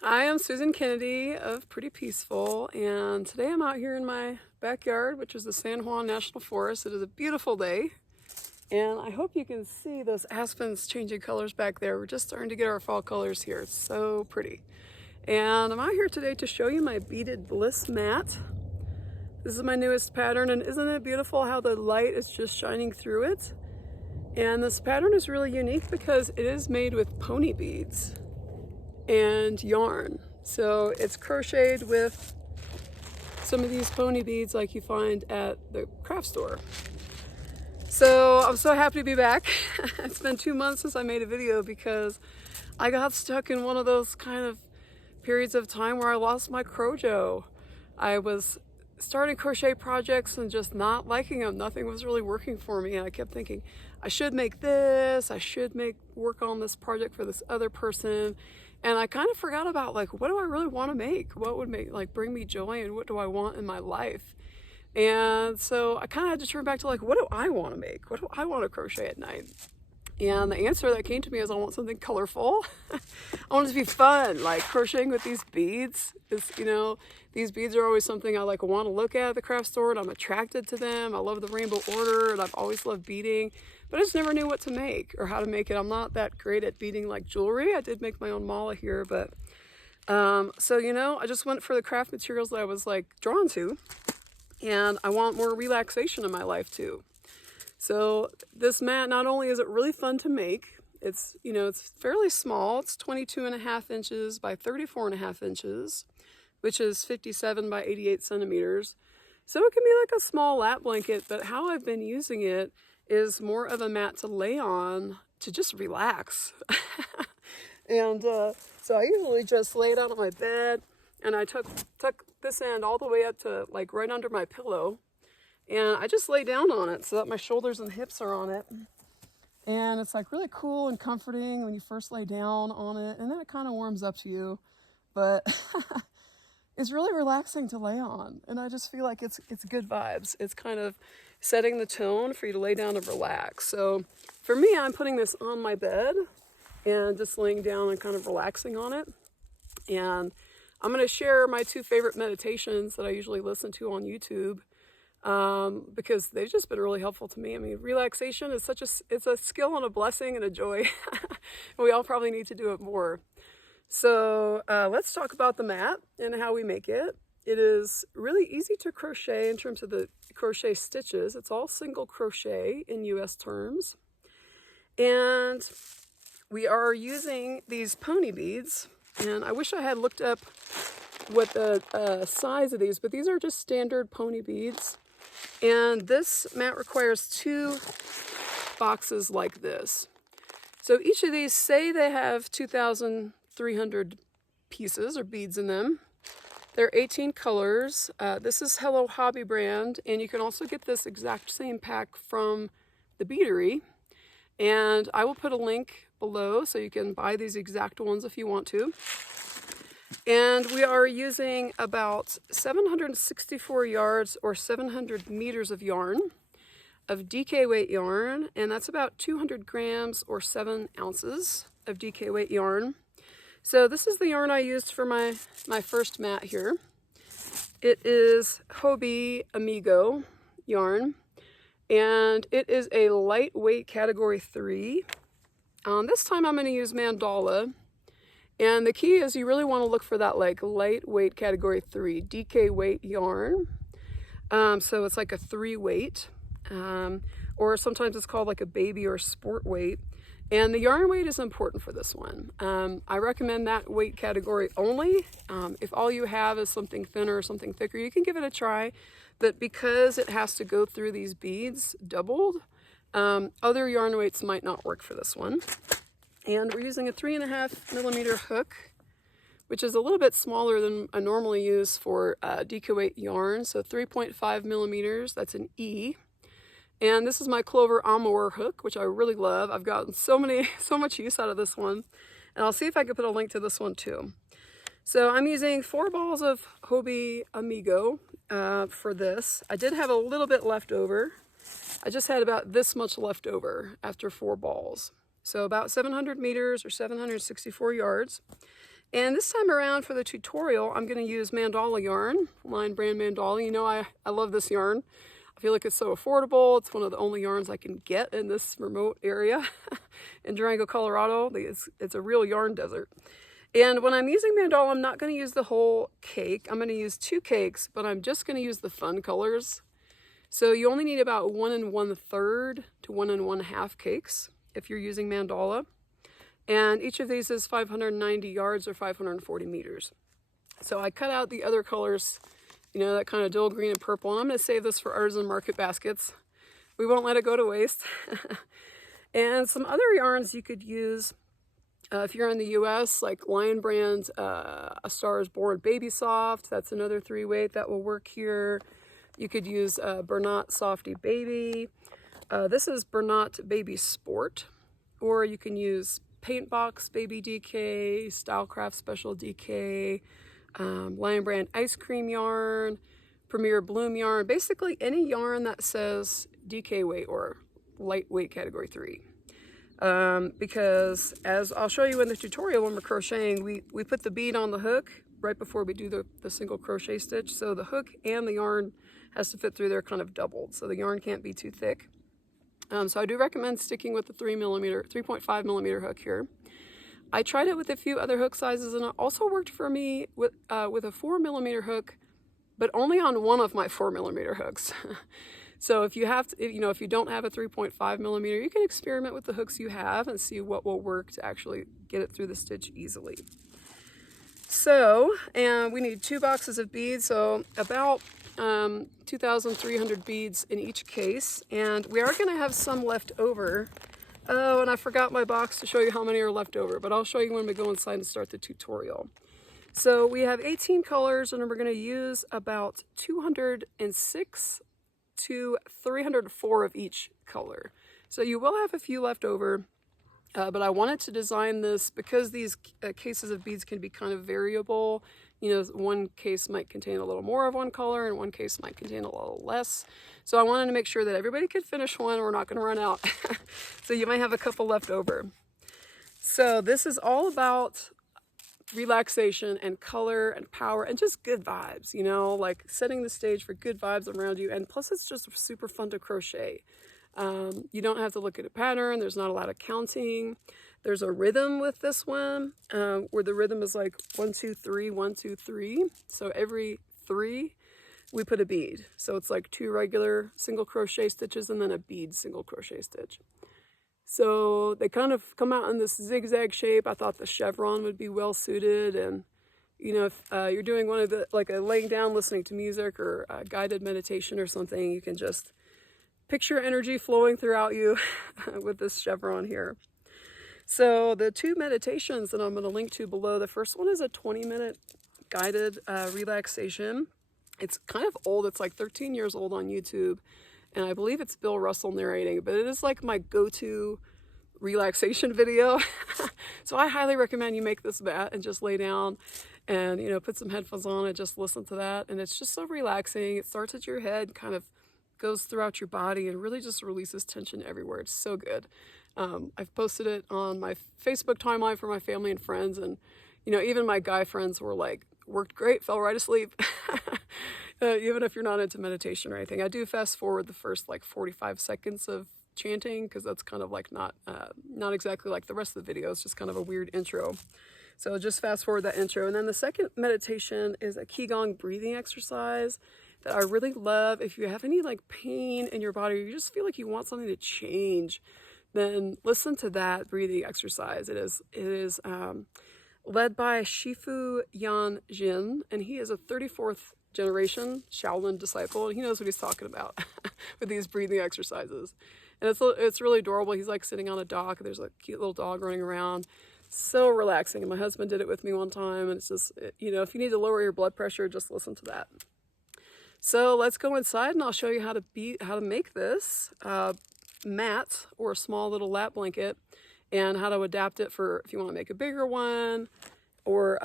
Hi, I'm Susan Kennedy of Pretty Peaceful, and today I'm out here in my backyard, which is the San Juan National Forest. It is a beautiful day, and I hope you can see those aspens changing colors back there. We're just starting to get our fall colors here. It's so pretty. And I'm out here today to show you my Beaded Bliss mat. This is my newest pattern, and isn't it beautiful how the light is just shining through it? And this pattern is really unique because it is made with pony beads and yarn. So it's crocheted with some of these pony beads like you find at the craft store. So I'm so happy to be back. It's been 2 months since I made a video because I got stuck in one of those kind of periods of time where I lost my crojo. I was starting crochet projects and just not liking them. Nothing was really working for me, and I kept thinking I should make this, I should work on this project for this other person. And I kind of forgot about, like, what do I really want to make? What would bring me joy, and what do I want in my life? And so I kind of had to turn back to, like, what do I want to make? What do I want to crochet at night? And the answer that came to me is I want something colorful. I want it to be fun. Like, crocheting with these beads is, these beads are always something I want to look at the craft store, and I'm attracted to them. I love the rainbow order, and I've always loved beading, but I just never knew what to make or how to make it. I'm not that great at beading like jewelry. I did make my own mala here, but I just went for the craft materials that I was drawn to, and I want more relaxation in my life too. So this mat, not only is it really fun to make, it's fairly small. It's 22.5 inches by 34.5 inches, which is 57 by 88 centimeters. So it can be like a small lap blanket, but how I've been using it is more of a mat to lay on to just relax. And so I usually just lay it out on my bed, and I tuck this end all the way up to right under my pillow. And I just lay down on it so that my shoulders and hips are on it. And it's really cool and comforting when you first lay down on it, and then it kind of warms up to you. But it's really relaxing to lay on, and I just feel like it's good vibes. It's kind of setting the tone for you to lay down and relax. So for me, I'm putting this on my bed and just laying down and kind of relaxing on it. And I'm going to share my 2 favorite meditations that I usually listen to on YouTube, because they've just been really helpful to me. I mean, relaxation is it's a skill and a blessing and a joy. We all probably need to do it more. So let's talk about the mat and how we make it. It is really easy to crochet in terms of the crochet stitches. It's all single crochet in US terms. And we are using these pony beads. And I wish I had looked up what the size of these, but these are just standard pony beads. And this mat requires 2 boxes like this. So each of these, say they have 2,300 pieces or beads in them. There are 18 colors. This is Hello Hobbii brand, and you can also get this exact same pack from the beadery. And I will put a link below so you can buy these exact ones if you want to. And we are using about 764 yards or 700 meters of yarn, of DK weight yarn, and that's about 200 grams or 7 ounces of DK weight yarn. So this is the yarn I used for my first mat here. It is Hobbii Amigo yarn, and it is a lightweight category 3. This time I'm going to use Mandala. And the key is you really want to look for that lightweight category 3 DK weight yarn. So it's like a 3 weight, or sometimes it's called like a baby or sport weight. And the yarn weight is important for this one. I recommend that weight category only. If all you have is something thinner or something thicker, you can give it a try. But because it has to go through these beads doubled, other yarn weights might not work for this one. And we're using a 3.5 millimeter hook, which is a little bit smaller than I normally use for DK weight yarn. So 3.5 millimeters, that's an E. And this is my Clover Amour hook, which I really love. I've gotten so much use out of this one. And I'll see if I can put a link to this one too. So I'm using 4 balls of Hobbii Amigo for this. I did have a little bit left over. I just had about this much left over after 4 balls. So about 700 meters or 764 yards. And this time around for the tutorial, I'm going to use mandala yarn, Lion Brand Mandala. You know, I love this yarn. I feel like it's so affordable. It's one of the only yarns I can get in this remote area in Durango, Colorado. It's a real yarn desert. And when I'm using mandala, I'm not going to use the whole cake. I'm going to use 2 cakes, but I'm just going to use the fun colors. So you only need about 1 1/3 to 1 1/2 cakes if you're using mandala. And each of these is 590 yards or 540 meters. So I cut out the other colors, you know, that kind of dull green and purple. And I'm going to save this for artisan market baskets. We won't let it go to waste. And some other yarns you could use if you're in the US, like Lion Brand, A Star is Born Baby Soft. That's another 3-weight that will work here. You could use Bernat Softy Baby. This is Bernat Baby Sport. Or you can use Paint Box Baby DK, Stylecraft Special DK, Lion Brand Ice Cream Yarn, Premier Bloom Yarn. Basically any yarn that says DK weight or lightweight category 3. Because as I'll show you in the tutorial when we're crocheting, we put the bead on the hook right before we do the single crochet stitch. So the hook and the yarn has to fit through there kind of doubled. So the yarn can't be too thick. So I do recommend sticking with the 3.5 millimeter hook here. I tried it with a few other hook sizes, and it also worked for me with a 4 millimeter hook, but only on one of my 4 millimeter hooks. So if you have to, if you don't have a 3.5 millimeter, you can experiment with the hooks you have and see what will work to actually get it through the stitch easily. So, and we need 2 boxes of beads, so about 2,300 beads in each case, and we are going to have some left over. Oh, and I forgot my box to show you how many are left over, but I'll show you when we go inside and start the tutorial. So we have 18 colors, and we're going to use about 206 to 304 of each color. So you will have a few left over, but I wanted to design this because these cases of beads can be kind of variable. You know, one case might contain a little more of one color and one case might contain a little less. So I wanted to make sure that everybody could finish one. We're not going to run out. So you might have a couple left over. So this is all about relaxation and color and power and just good vibes, you know, like setting the stage for good vibes around you. And plus it's just super fun to crochet. You don't have to look at a pattern. There's not a lot of counting. There's a rhythm with this one, where the rhythm is like 1 2 3 1 2 3. So every 3 we put a bead. So it's like 2 regular single crochet stitches and then a bead single crochet stitch. So they kind of come out in this zigzag shape. I thought the chevron would be well suited. And, you know, if you're doing one of the, like a laying down listening to music or a guided meditation or something, you can just picture energy flowing throughout you with this chevron here. So the 2 meditations that I'm going to link to below, the first one is a 20-minute guided relaxation. It's kind of old. It's like 13 years old on YouTube. And I believe it's Bill Russell narrating, but it is like my go-to relaxation video. So I highly recommend you make this mat and just lay down and, you know, put some headphones on and just listen to that. And it's just so relaxing. It starts at your head, kind of goes throughout your body and really just releases tension everywhere. It's so good. I've posted it on my Facebook timeline for my family and friends. And, you know, even my guy friends were like, worked great, fell right asleep. Even if you're not into meditation or anything. I do fast forward the first like 45 seconds of chanting because that's kind of like not exactly like the rest of the video. It's just kind of a weird intro. So just fast forward that intro. And then the second meditation is a Qigong breathing exercise that I really love. If you have any like pain in your body, or you just feel like you want something to change, then listen to that breathing exercise. It is led by Shifu Yan Jin, and he is a 34th generation Shaolin disciple, and he knows what he's talking about with these breathing exercises. And it's really adorable. He's like sitting on a dock. There's a cute little dog running around. So relaxing. And my husband did it with me one time, and it's just, you know, if you need to lower your blood pressure, just listen to that. So let's go inside and I'll show you how to make this mat or a small little lap blanket, and how to adapt it for if you want to make a bigger one, or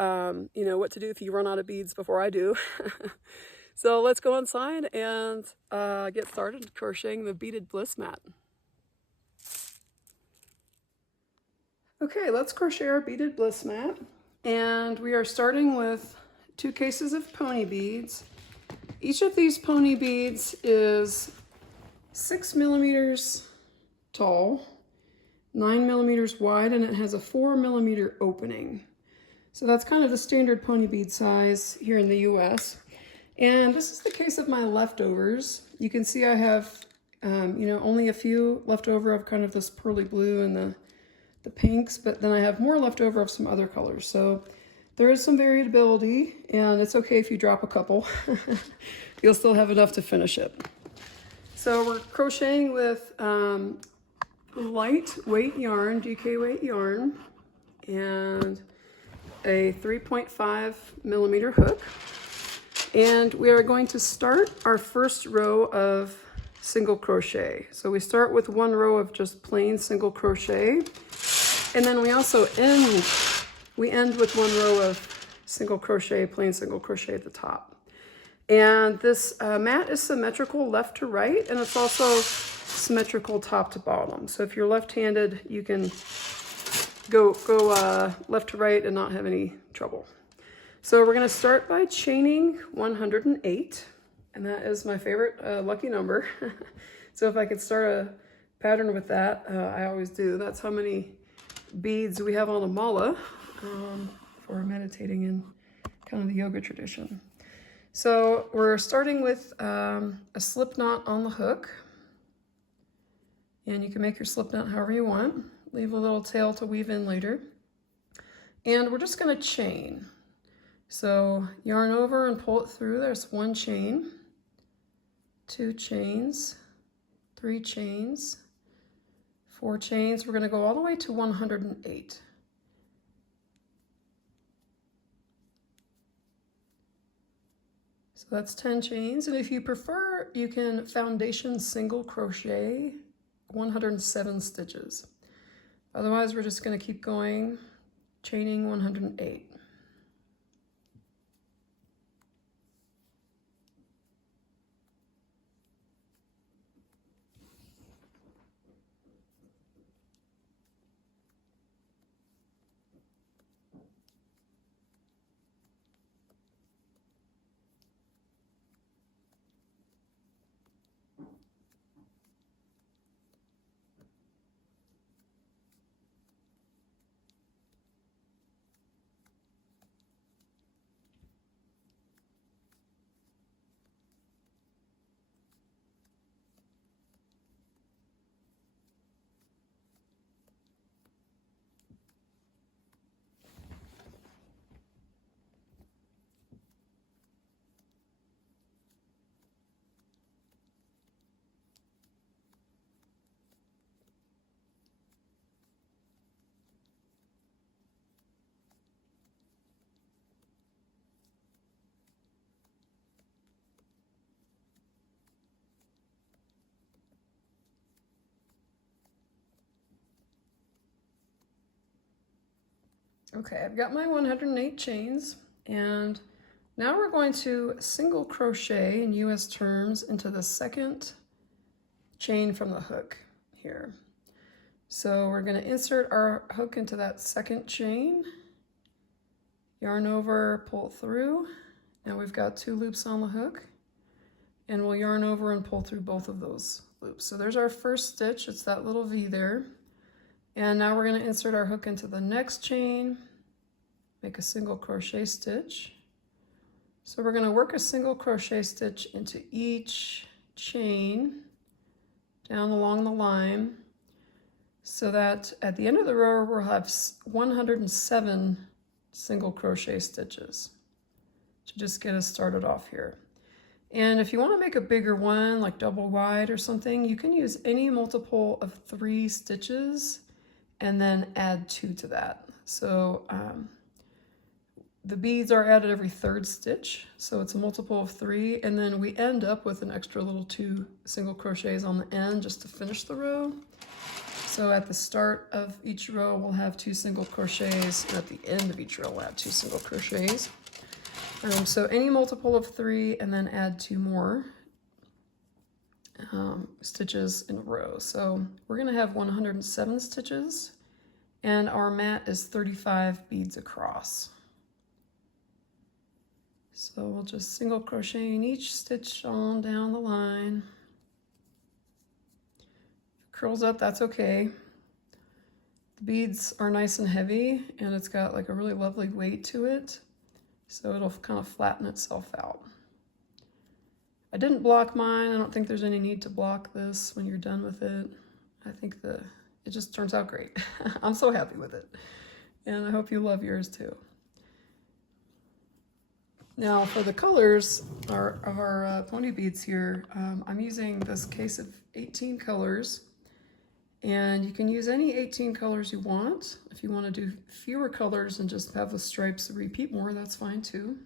you know, what to do if you run out of beads before I do. So let's go inside and get started crocheting the Beaded Bliss mat. Okay, let's crochet our Beaded Bliss mat. And we are starting with 2 cases of pony beads. Each of these pony beads is 6 millimeters tall, 9 millimeters wide, and it has a 4 millimeter opening. So that's kind of the standard pony bead size here in the US. And this is the case of my leftovers. You can see I have, only a few left over of kind of this pearly blue and the pinks, but then I have more left over of some other colors. So there is some variability, and it's okay if you drop a couple. You'll still have enough to finish it. So we're crocheting with lightweight yarn, DK weight yarn, and a 3.5 millimeter hook. And we are going to start our first row of single crochet. So we start with 1 row of just plain single crochet, and then we also end with 1 row of single crochet, plain single crochet at the top. And this mat is symmetrical left to right, and it's also symmetrical top to bottom. So if you're left-handed, you can go left to right and not have any trouble. So we're going to start by chaining 108, and that is my favorite lucky number. So if I could start a pattern with that, I always do. That's how many beads we have on a mala for meditating in kind of the yoga tradition. So we're starting with a slip knot on the hook, and you can make your slip knot however you want. Leave a little tail to weave in later. And we're just going to chain. So yarn over and pull it through. There's 1 chain, 2 chains, 3 chains, 4 chains. We're going to go all the way to 108. So that's 10 chains. And if you prefer, you can foundation single crochet 107 stitches. Otherwise, we're just going to keep going, chaining 108. Okay, I've got my 108 chains, and now we're going to single crochet in US terms into the 2nd chain from the hook here. So we're going to insert our hook into that 2nd chain, yarn over, pull it through. Now we've got 2 loops on the hook, and we'll yarn over and pull through both of those loops. So there's our first stitch. It's that little V there. And now we're going to insert our hook into the next chain, make a single crochet stitch. So we're going to work a single crochet stitch into each chain down along the line, so that at the end of the row we'll have 107 single crochet stitches to just get us started off here. And if you want to make a bigger one, like double wide or something, you can use any multiple of 3 stitches and then add 2 to that. So the beads are added every 3rd stitch, so it's a multiple of 3, and then we end up with an extra little 2 single crochets on the end just to finish the row. So at the start of each row we'll have 2 single crochets, and at the end of each row we'll have 2 single crochets. So any multiple of 3, and then add 2 more stitches in a row. So we're going to have 107 stitches And our mat is 35 beads across. So we'll just single crochet in each stitch on down the line. If it curls up, that's okay. The beads are nice and heavy, and it's got like a really lovely weight to it, so it'll kind of flatten itself out. I didn't block mine. I don't think there's any need to block this when you're done with it. I think it just turns out great. I'm so happy with it, and I hope you love yours too. Now for the colors of our pony beads here, I'm using this case of 18 colors, and you can use any 18 colors you want. If you want to do fewer colors and just have the stripes repeat more, that's fine too.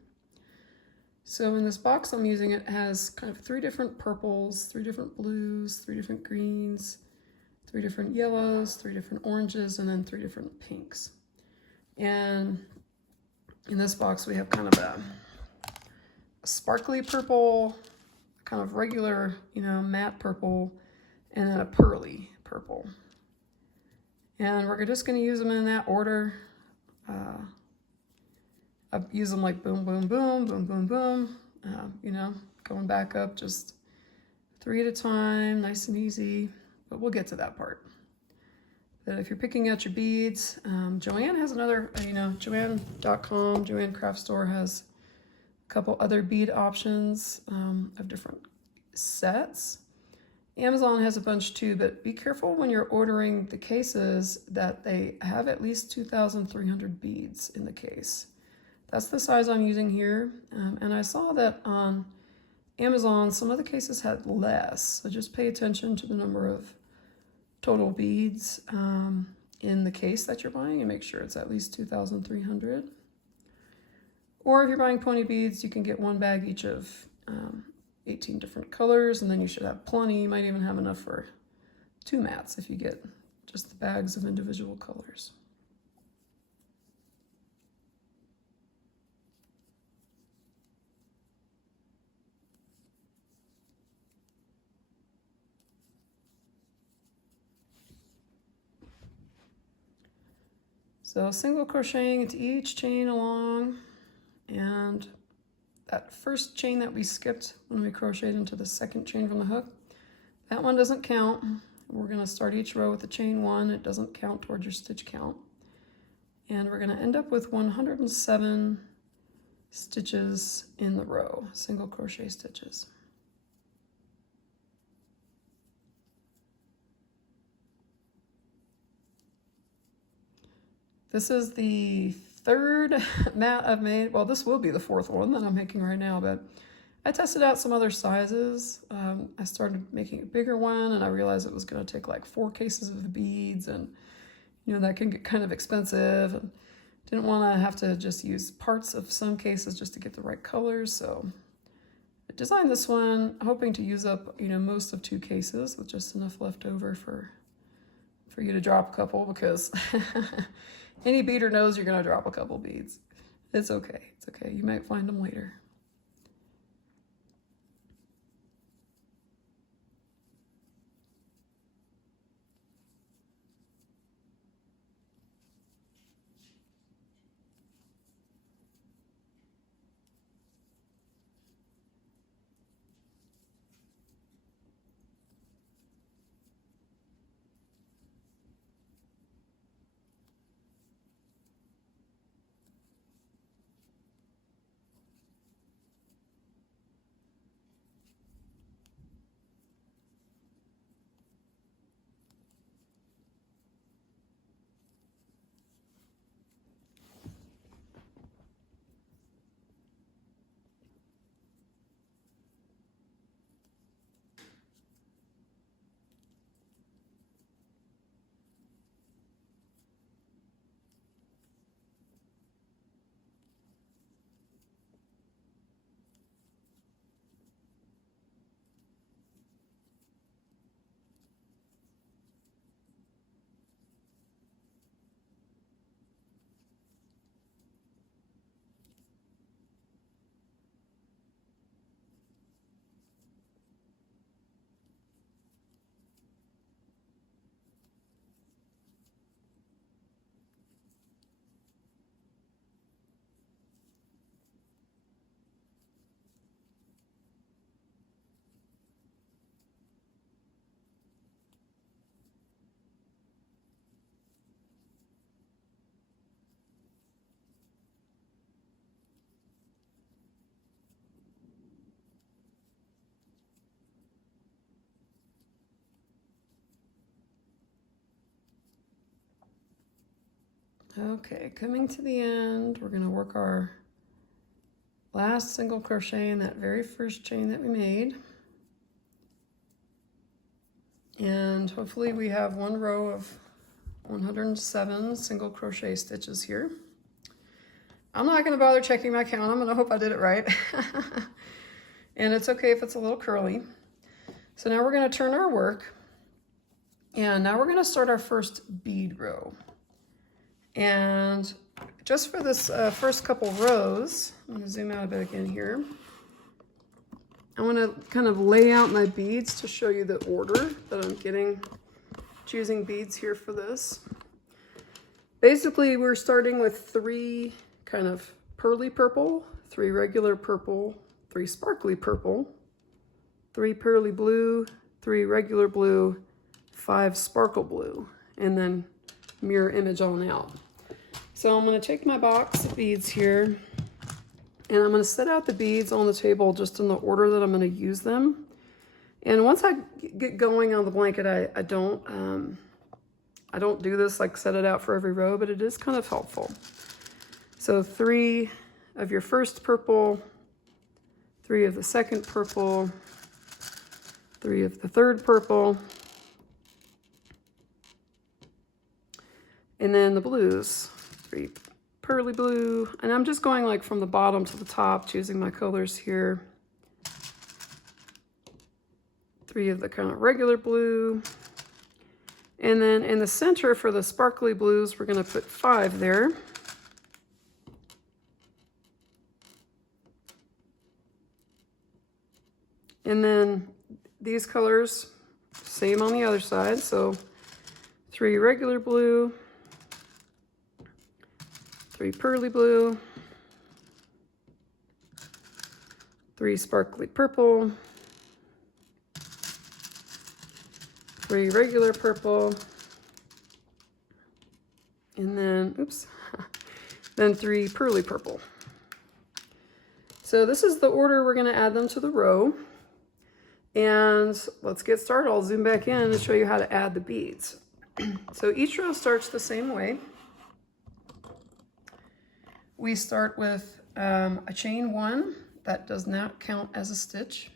So in this box I'm using, it has kind of 3 different purples, 3 different blues, 3 different greens, 3 different yellows, 3 different oranges, and then 3 different pinks. And in this box we have kind of a sparkly purple, kind of regular, matte purple, and then a pearly purple. And we're just going to use them in that order. I use them like boom, boom, boom, boom, boom, boom, going back up just 3 at a time, nice and easy, but we'll get to that part. But if you're picking out your beads, Joanne has another, Joanne.com, Joanne Craft Store has a couple other bead options of different sets. Amazon has a bunch too, but be careful when you're ordering the cases that they have at least 2,300 beads in the case. That's the size I'm using here, and I saw that on Amazon some of the cases had less, so just pay attention to the number of total beads in the case that you're buying and make sure it's at least 2,300. Or if you're buying pony beads, you can get 1 bag each of 18 different colors, and then you should have plenty. You might even have enough for 2 mats if you get just the bags of individual colors. So single crocheting into each chain along, and that first chain that we skipped when we crocheted into the second chain from the hook, that one doesn't count. We're going to start each row with the chain 1. It doesn't count towards your stitch count. And we're going to end up with 107 stitches in the row, single crochet stitches. This is the 3rd mat I've made. Well, this will be the 4th one that I'm making right now, but I tested out some other sizes. I started making a bigger one, and I realized it was going to take like 4 cases of the beads, and that can get kind of expensive, and didn't want to have to just use parts of some cases just to get the right colors. So I designed this one hoping to use up most of 2 cases with just enough left over for you to drop a couple, because any beader knows you're going to drop a couple beads. It's okay. It's okay. You might find them later. Okay, coming to the end, we're going to work our last single crochet in that very first chain that we made. And hopefully we have one row of 107 single crochet stitches here. I'm not going to bother checking my count. I'm going to hope I did it right. And it's okay if it's a little curly. So now we're going to turn our work. And now we're going to start our first bead row. And just for this first couple rows, I'm going to zoom out a bit again here. I want to kind of lay out my beads to show you the order that I'm choosing beads here for this. Basically, we're starting with 3 kind of pearly purple, 3 regular purple, 3 sparkly purple, 3 pearly blue, 3 regular blue, 5 sparkle blue, and then mirror image on out. So I'm going to take my box of beads here, and I'm going to set out the beads on the table just in the order that I'm going to use them. And once I get going on the blanket, I don't do this like set it out for every row, but it is kind of helpful. So 3 of your first purple, 3 of the second purple, 3 of the third purple, and then the blues. 3 pearly blue, and I'm just going like from the bottom to the top, choosing my colors here. 3 of the kind of regular blue, and then in the center for the sparkly blues, we're going to put 5 there. And then these colors, same on the other side, so 3 regular blue, 3 pearly blue, 3 sparkly purple, 3 regular purple, and then, oops, then 3 pearly purple. So this is the order we're going to add them to the row. And let's get started. I'll zoom back in and show you how to add the beads. So each row starts the same way. We start with a chain 1 that does not count as a stitch.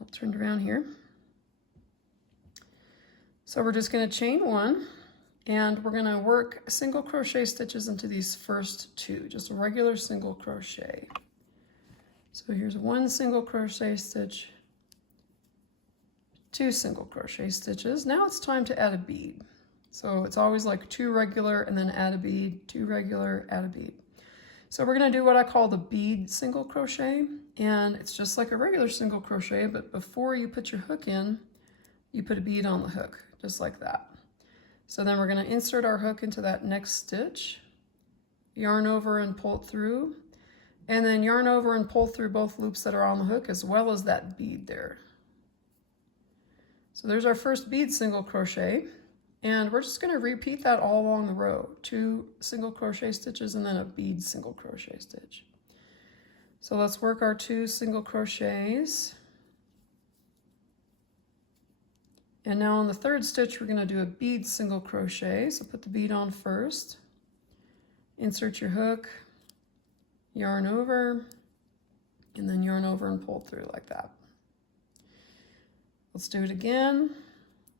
I'll turn it around here. So we're just going to chain 1, and we're going to work single crochet stitches into these first 2, just a regular single crochet. So here's 1 single crochet stitch, 2 single crochet stitches. Now it's time to add a bead. So it's always like 2 regular and then add a bead, 2 regular, add a bead. So we're going to do what I call the bead single crochet, and it's just like a regular single crochet, but before you put your hook in, you put a bead on the hook, just like that. So then we're going to insert our hook into that next stitch, yarn over and pull it through, and then yarn over and pull through both loops that are on the hook as well as that bead there. So there's our first bead single crochet. And we're just going to repeat that all along the row. 2 single crochet stitches and then a bead single crochet stitch. So let's work our 2 single crochets. And now on the 3rd stitch, we're going to do a bead single crochet. So put the bead on first, insert your hook, yarn over, and then yarn over and pull through like that. Let's do it again.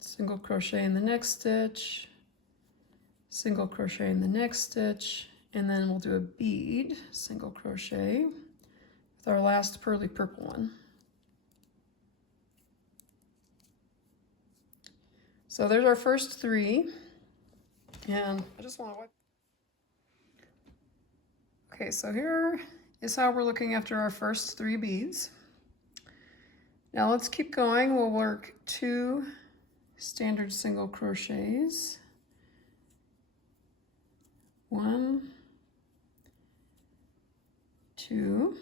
Single crochet in the next stitch, single crochet in the next stitch, and then we'll do a bead single crochet with our last pearly purple one. So there's our first 3, and I just want to wipe. Okay, so here is how we're looking after our first 3 beads. Now let's keep going. We'll work 2 standard single crochets, 1, 2,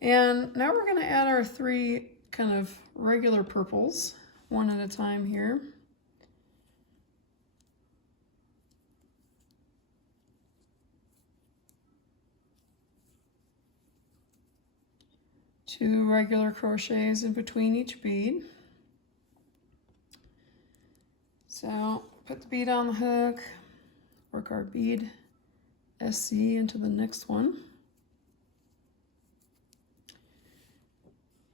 and now we're going to add our 3 kind of regular purples, one at a time here. Two regular crochets in between each bead. So put the bead on the hook, work our bead SC into the next one.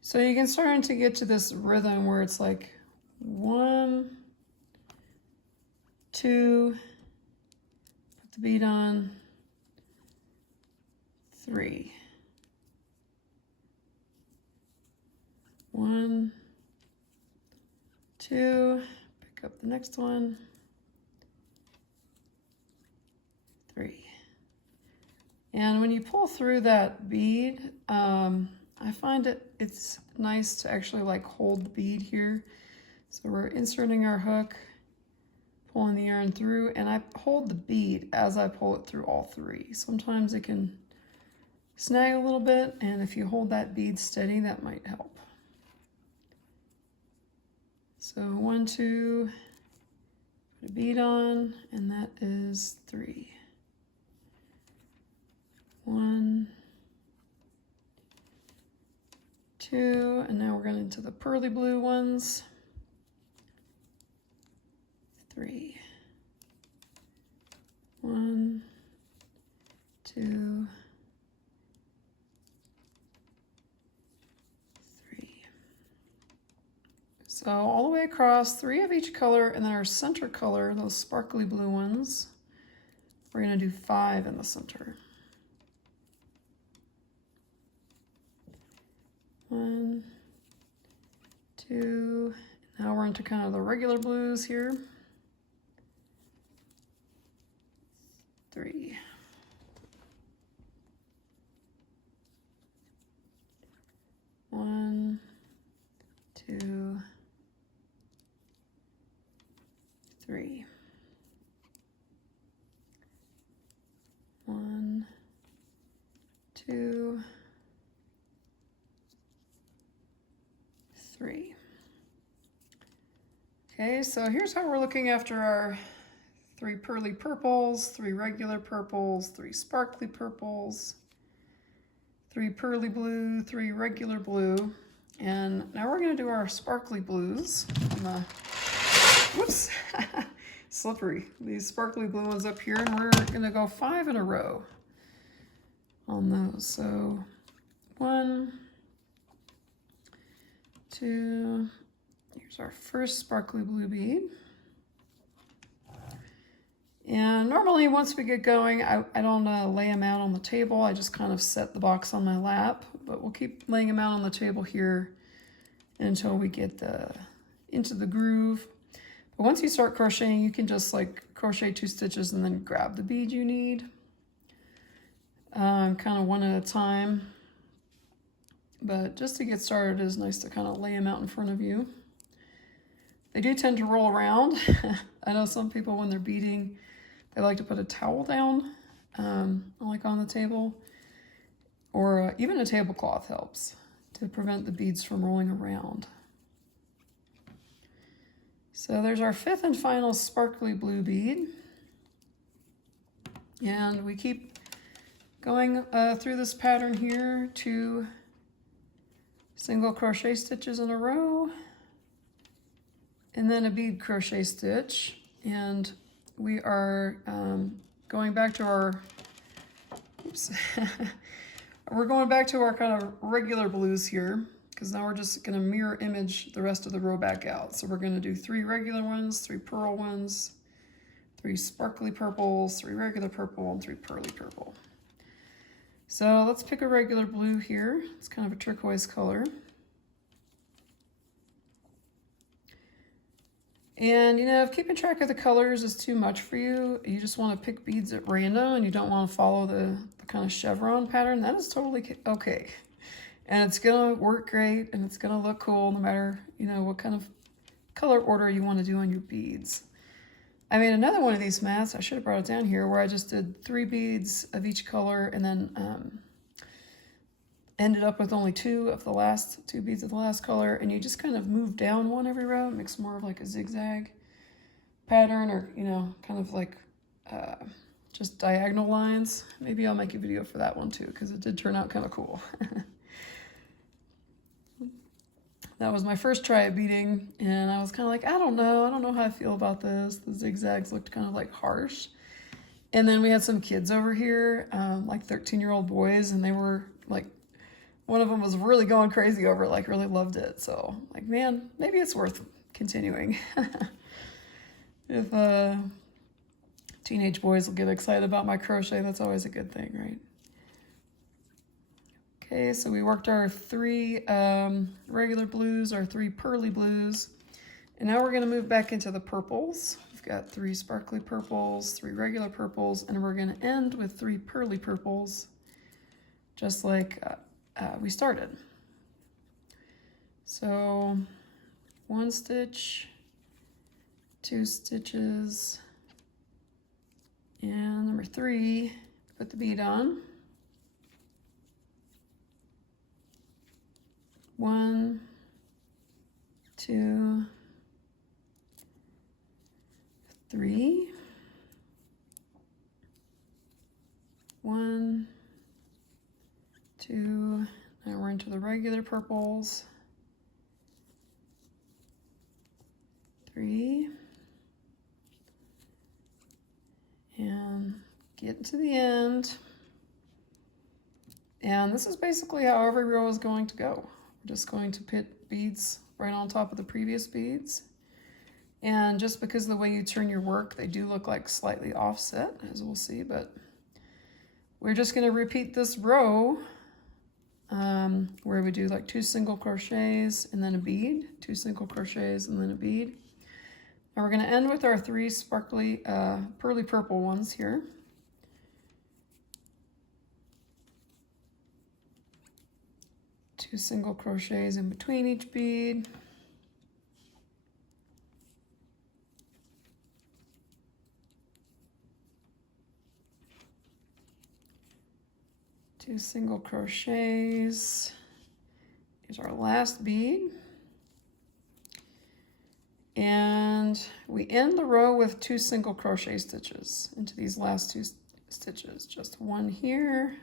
So you can start to get to this rhythm where it's like 1, 2, put the bead on, 3. 1, 2, pick up the next one, 3. And when you pull through that bead, I find it's nice to actually like hold the bead here. So we're inserting our hook, pulling the yarn through, and I hold the bead as I pull it through all 3. Sometimes it can snag a little bit, and if you hold that bead steady, that might help. So 1, 2, put a bead on, and that is 3. 1, 2, and now we're going into the pearly blue ones. 3. 1, 2, 3. So all the way across, 3 of each color, and then our center color, those sparkly blue ones, we're going to do 5 in the center. 1, 2, now we're into kind of the regular blues here. 3. 1, 2, 3. 1, 2, 3. Okay, so here's how we're looking after our 3 pearly purples, 3 regular purples, 3 sparkly purples, 3 pearly blue, 3 regular blue, and now we're going to do our sparkly blues. Whoops, slippery. These sparkly blue ones up here, and we're going to go 5 in a row on those. So 1, 2, here's our first sparkly blue bead. And normally once we get going, I don't lay them out on the table. I just kind of set the box on my lap, but we'll keep laying them out on the table here until we get into the groove. But once you start crocheting, you can just like crochet 2 stitches and then grab the bead you need, kind of one at a time. But just to get started, it is nice to kind of lay them out in front of you. They do tend to roll around. I know some people, when they're beading, they like to put a towel down, like on the table, or even a tablecloth helps to prevent the beads from rolling around. So there's our 5th and final sparkly blue bead. And we keep going through this pattern here, 2 single crochet stitches in a row, and then a bead crochet stitch. And we are going back to our, oops, we're going back to our kind of regular blues here, because now we're just going to mirror image the rest of the row back out. So we're going to do 3 regular ones, 3 pearl ones, 3 sparkly purples, 3 regular purple, and 3 pearly purple. So let's pick a regular blue here. It's kind of a turquoise color. And, you know, if keeping track of the colors is too much for you, you just want to pick beads at random and you don't want to follow the kind of chevron pattern, that is totally okay. And it's going to work great and it's going to look cool no matter, you know, what kind of color order you want to do on your beads. I made another one of these mats, I should have brought it down here, where I just did 3 beads of each color and then ended up with only 2 beads of the last color, and you just kind of move down one every row. It makes more of like a zigzag pattern, or, you know, kind of like just diagonal lines. Maybe I'll make a video for that one too, because it did turn out kind of cool. That was my first try at beading, and I was kind of like, I don't know how I feel about this. The zigzags looked kind of like harsh. And then we had some kids over here, like 13-year-old boys, and they were like, one of them was really going crazy over it, like really loved it. So like, man, maybe it's worth continuing. If teenage boys will get excited about my crochet, that's always a good thing, right? Okay, so we worked our 3 regular blues, our 3 pearly blues, and now we're going to move back into the purples. We've got 3 sparkly purples, 3 regular purples, and we're going to end with 3 pearly purples, just like we started. So 1 stitch, 2 stitches, and number 3, put the bead on. 1, 2, 3, 1, 2, now we're into the regular purples, 3, and get to the end. And this is basically how every row is going to go. We're just going to put beads right on top of the previous beads. And just because of the way you turn your work, they do look like slightly offset, as we'll see, but we're just going to repeat this row where we do like 2 single crochets and then a bead, 2 single crochets and then a bead. And we're going to end with our 3 sparkly pearly purple ones here. Two single crochets in between each bead. Two single crochets. Here's our last bead. And we end the row with 2 single crochet stitches into these last 2 stitches. Just 1 here,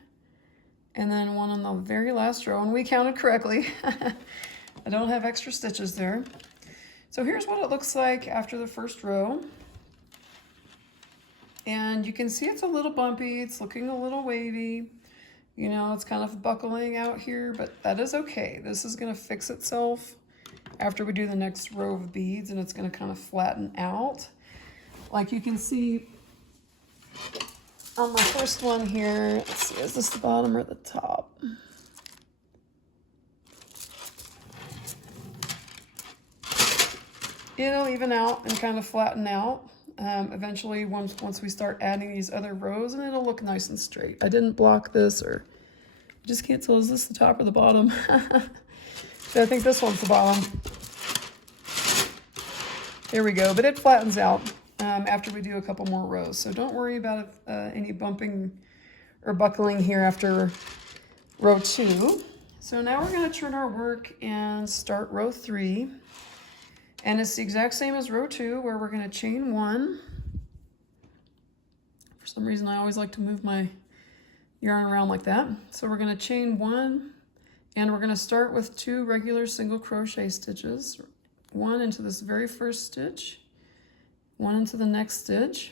and then 1 on the very last row, and we counted correctly. I don't have extra stitches there. So here's what it looks like after the first row. And you can see it's a little bumpy, it's looking a little wavy. You know, it's kind of buckling out here, but that is okay. This is gonna fix itself after we do the next row of beads, and it's going to kind of flatten out. Like you can see on my first one here, let's see, is this the bottom or the top? It'll even out and kind of flatten out eventually once we start adding these other rows, and it'll look nice and straight. I didn't block this, or I just can't tell, is this the top or the bottom? So I think this one's the bottom. There we go, but it flattens out after we do a couple more rows. So don't worry about any bumping or buckling here after row 2. So now we're going to turn our work and start row 3. And it's the exact same as row 2, where we're going to chain 1. For some reason, I always like to move my yarn around like that. So we're going to chain 1. And we're going to start with 2 regular single crochet stitches, 1 into this very first stitch, 1 into the next stitch.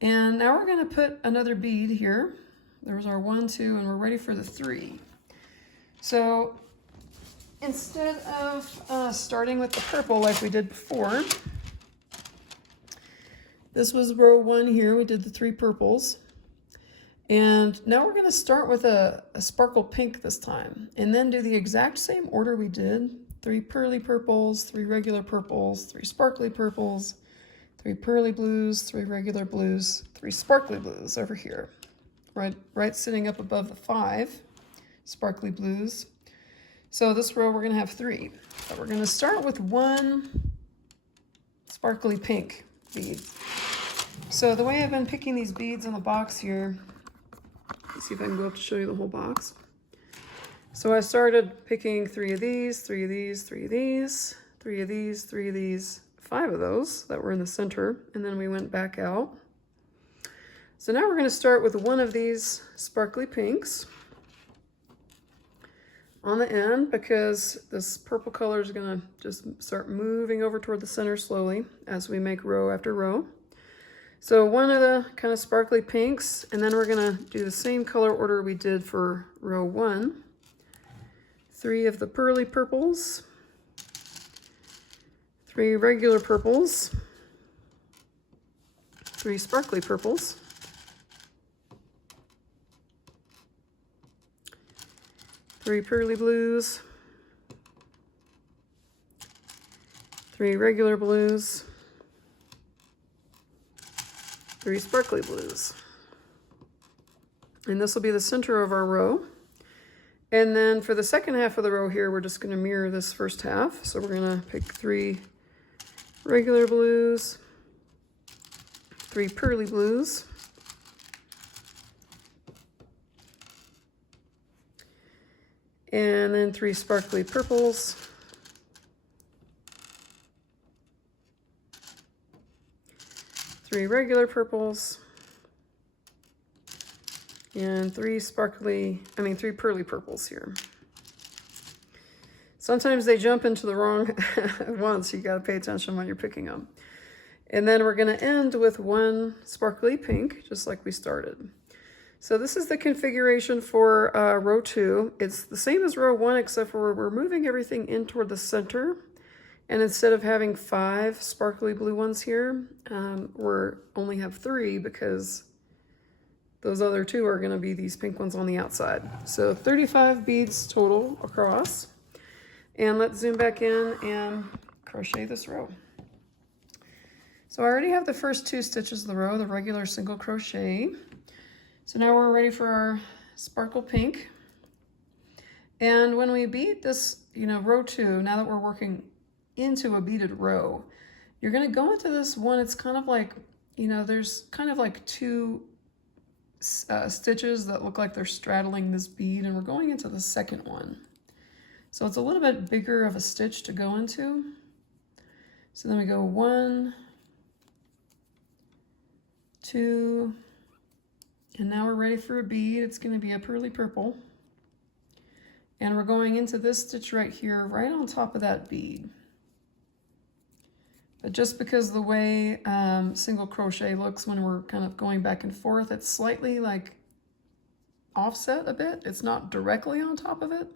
And now we're going to put another bead here. There's our 1, 2, and we're ready for the 3. So instead of starting with the purple like we did before, this was row 1 here. We did the 3 purples. And now we're going to start with a sparkle pink this time, and then do the exact same order we did. 3 pearly purples, 3 regular purples, 3 sparkly purples, 3 pearly blues, 3 regular blues, 3 sparkly blues over here. Right sitting up above the 5 sparkly blues. So this row we're going to have 3. But we're going to start with 1 sparkly pink bead. So the way I've been picking these beads in the box here, let's see if I can go up to show you the whole box. So I started picking 3 of these, 3 of these, 3 of these, 3 of these, 3 of these, 5 of those that were in the center, and then we went back out. So now we're going to start with 1 of these sparkly pinks on the end, because this purple color is going to just start moving over toward the center slowly as we make row after row. So one of the kind of sparkly pinks, and then we're gonna do the same color order we did for row 1. 3 of the pearly purples, 3 regular purples, 3 sparkly purples, 3 pearly blues, 3 regular blues, 3 sparkly blues. And this will be the center of our row. And then for the second half of the row here, we're just going to mirror this first half. So we're going to pick 3 regular blues, 3 pearly blues, and then 3 sparkly purples, 3 regular purples, and 3 pearly purples here. Sometimes they jump into the wrong ones, so you gotta pay attention when you're picking them. And then we're gonna end with 1 sparkly pink, just like we started. So this is the configuration for row 2. It's the same as row 1, except for we're moving everything in toward the center. And instead of having 5 sparkly blue ones here, we're only have 3 because those other 2 are going to be these pink ones on the outside. So 35 beads total across. And let's zoom back in and crochet this row. So I already have the first 2 stitches of the row, the regular single crochet. So now we're ready for our sparkle pink. And when we bead this, row 2, now that we're working into a beaded row, you're going to go into this one. It's kind of like, there's kind of like 2 stitches that look like they're straddling this bead, and we're going into the second one. So it's a little bit bigger of a stitch to go into. So then we go 1, 2, and now we're ready for a bead. It's going to be a pearly purple. And we're going into this stitch right here, right on top of that bead. But just because the way single crochet looks when we're kind of going back and forth, it's slightly like offset a bit. It's not directly on top of it.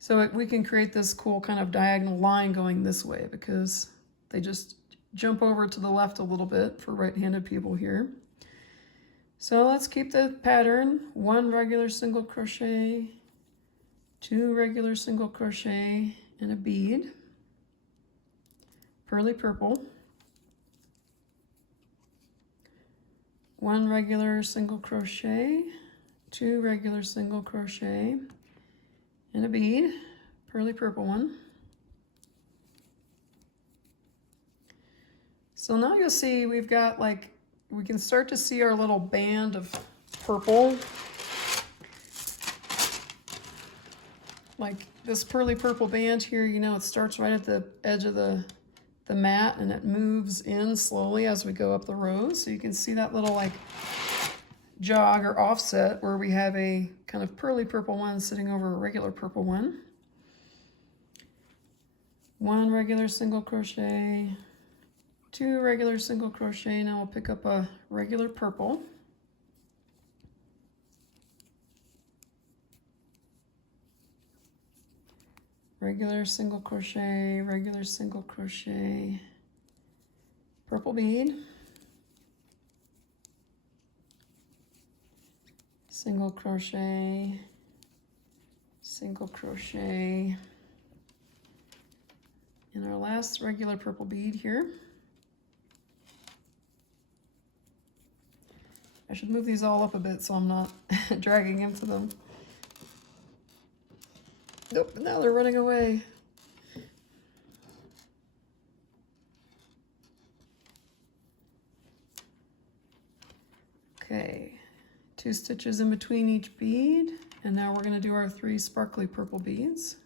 So we can create this cool kind of diagonal line going this way because they just jump over to the left a little bit for right-handed people here. So let's keep the pattern. 1 regular single crochet, 2 regular single crochet, and a bead. Pearly purple, 1 regular single crochet, 2 regular single crochet, and a bead, pearly purple one. So now you'll see we've got we can start to see our little band of purple. Like this pearly purple band here, it starts right at the edge of the mat, and it moves in slowly as we go up the rows. So you can see that little jog or offset where we have a kind of pearly purple one sitting over a regular purple one. 1 regular single crochet, 2 regular single crochet. Now we'll pick up a regular purple. Regular single crochet, purple bead, single crochet, and our last regular purple bead here. I should move these all up a bit so I'm not dragging into them. Nope, now they're running away. Okay, 2 stitches in between each bead, and now we're going to do our 3 sparkly purple beads.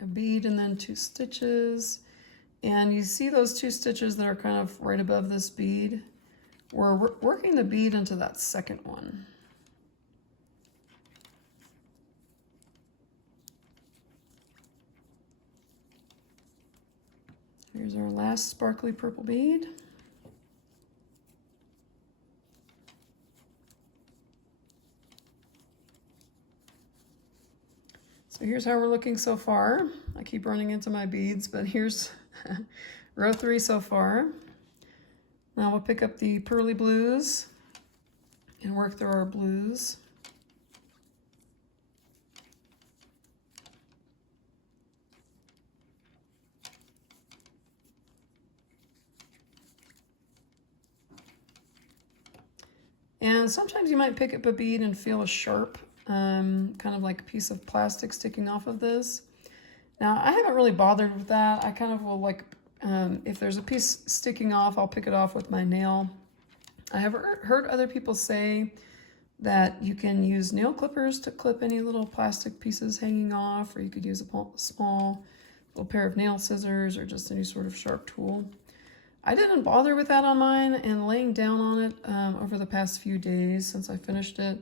A bead and then 2 stitches. And you see those 2 stitches that are kind of right above this bead? We're working the bead into that second one. Here's our last sparkly purple bead. So here's how we're looking so far. I keep running into my beads, but here's row 3 so far. Now we'll pick up the pearly blues and work through our blues. And sometimes you might pick up a bead and feel a sharp, kind of like a piece of plastic sticking off of this. Now, I haven't really bothered with that. I kind of will like, if there's a piece sticking off, I'll pick it off with my nail. I have heard other people say that you can use nail clippers to clip any little plastic pieces hanging off, or you could use a small little pair of nail scissors or just any sort of sharp tool. I didn't bother with that on mine, and laying down on it over the past few days since I finished it,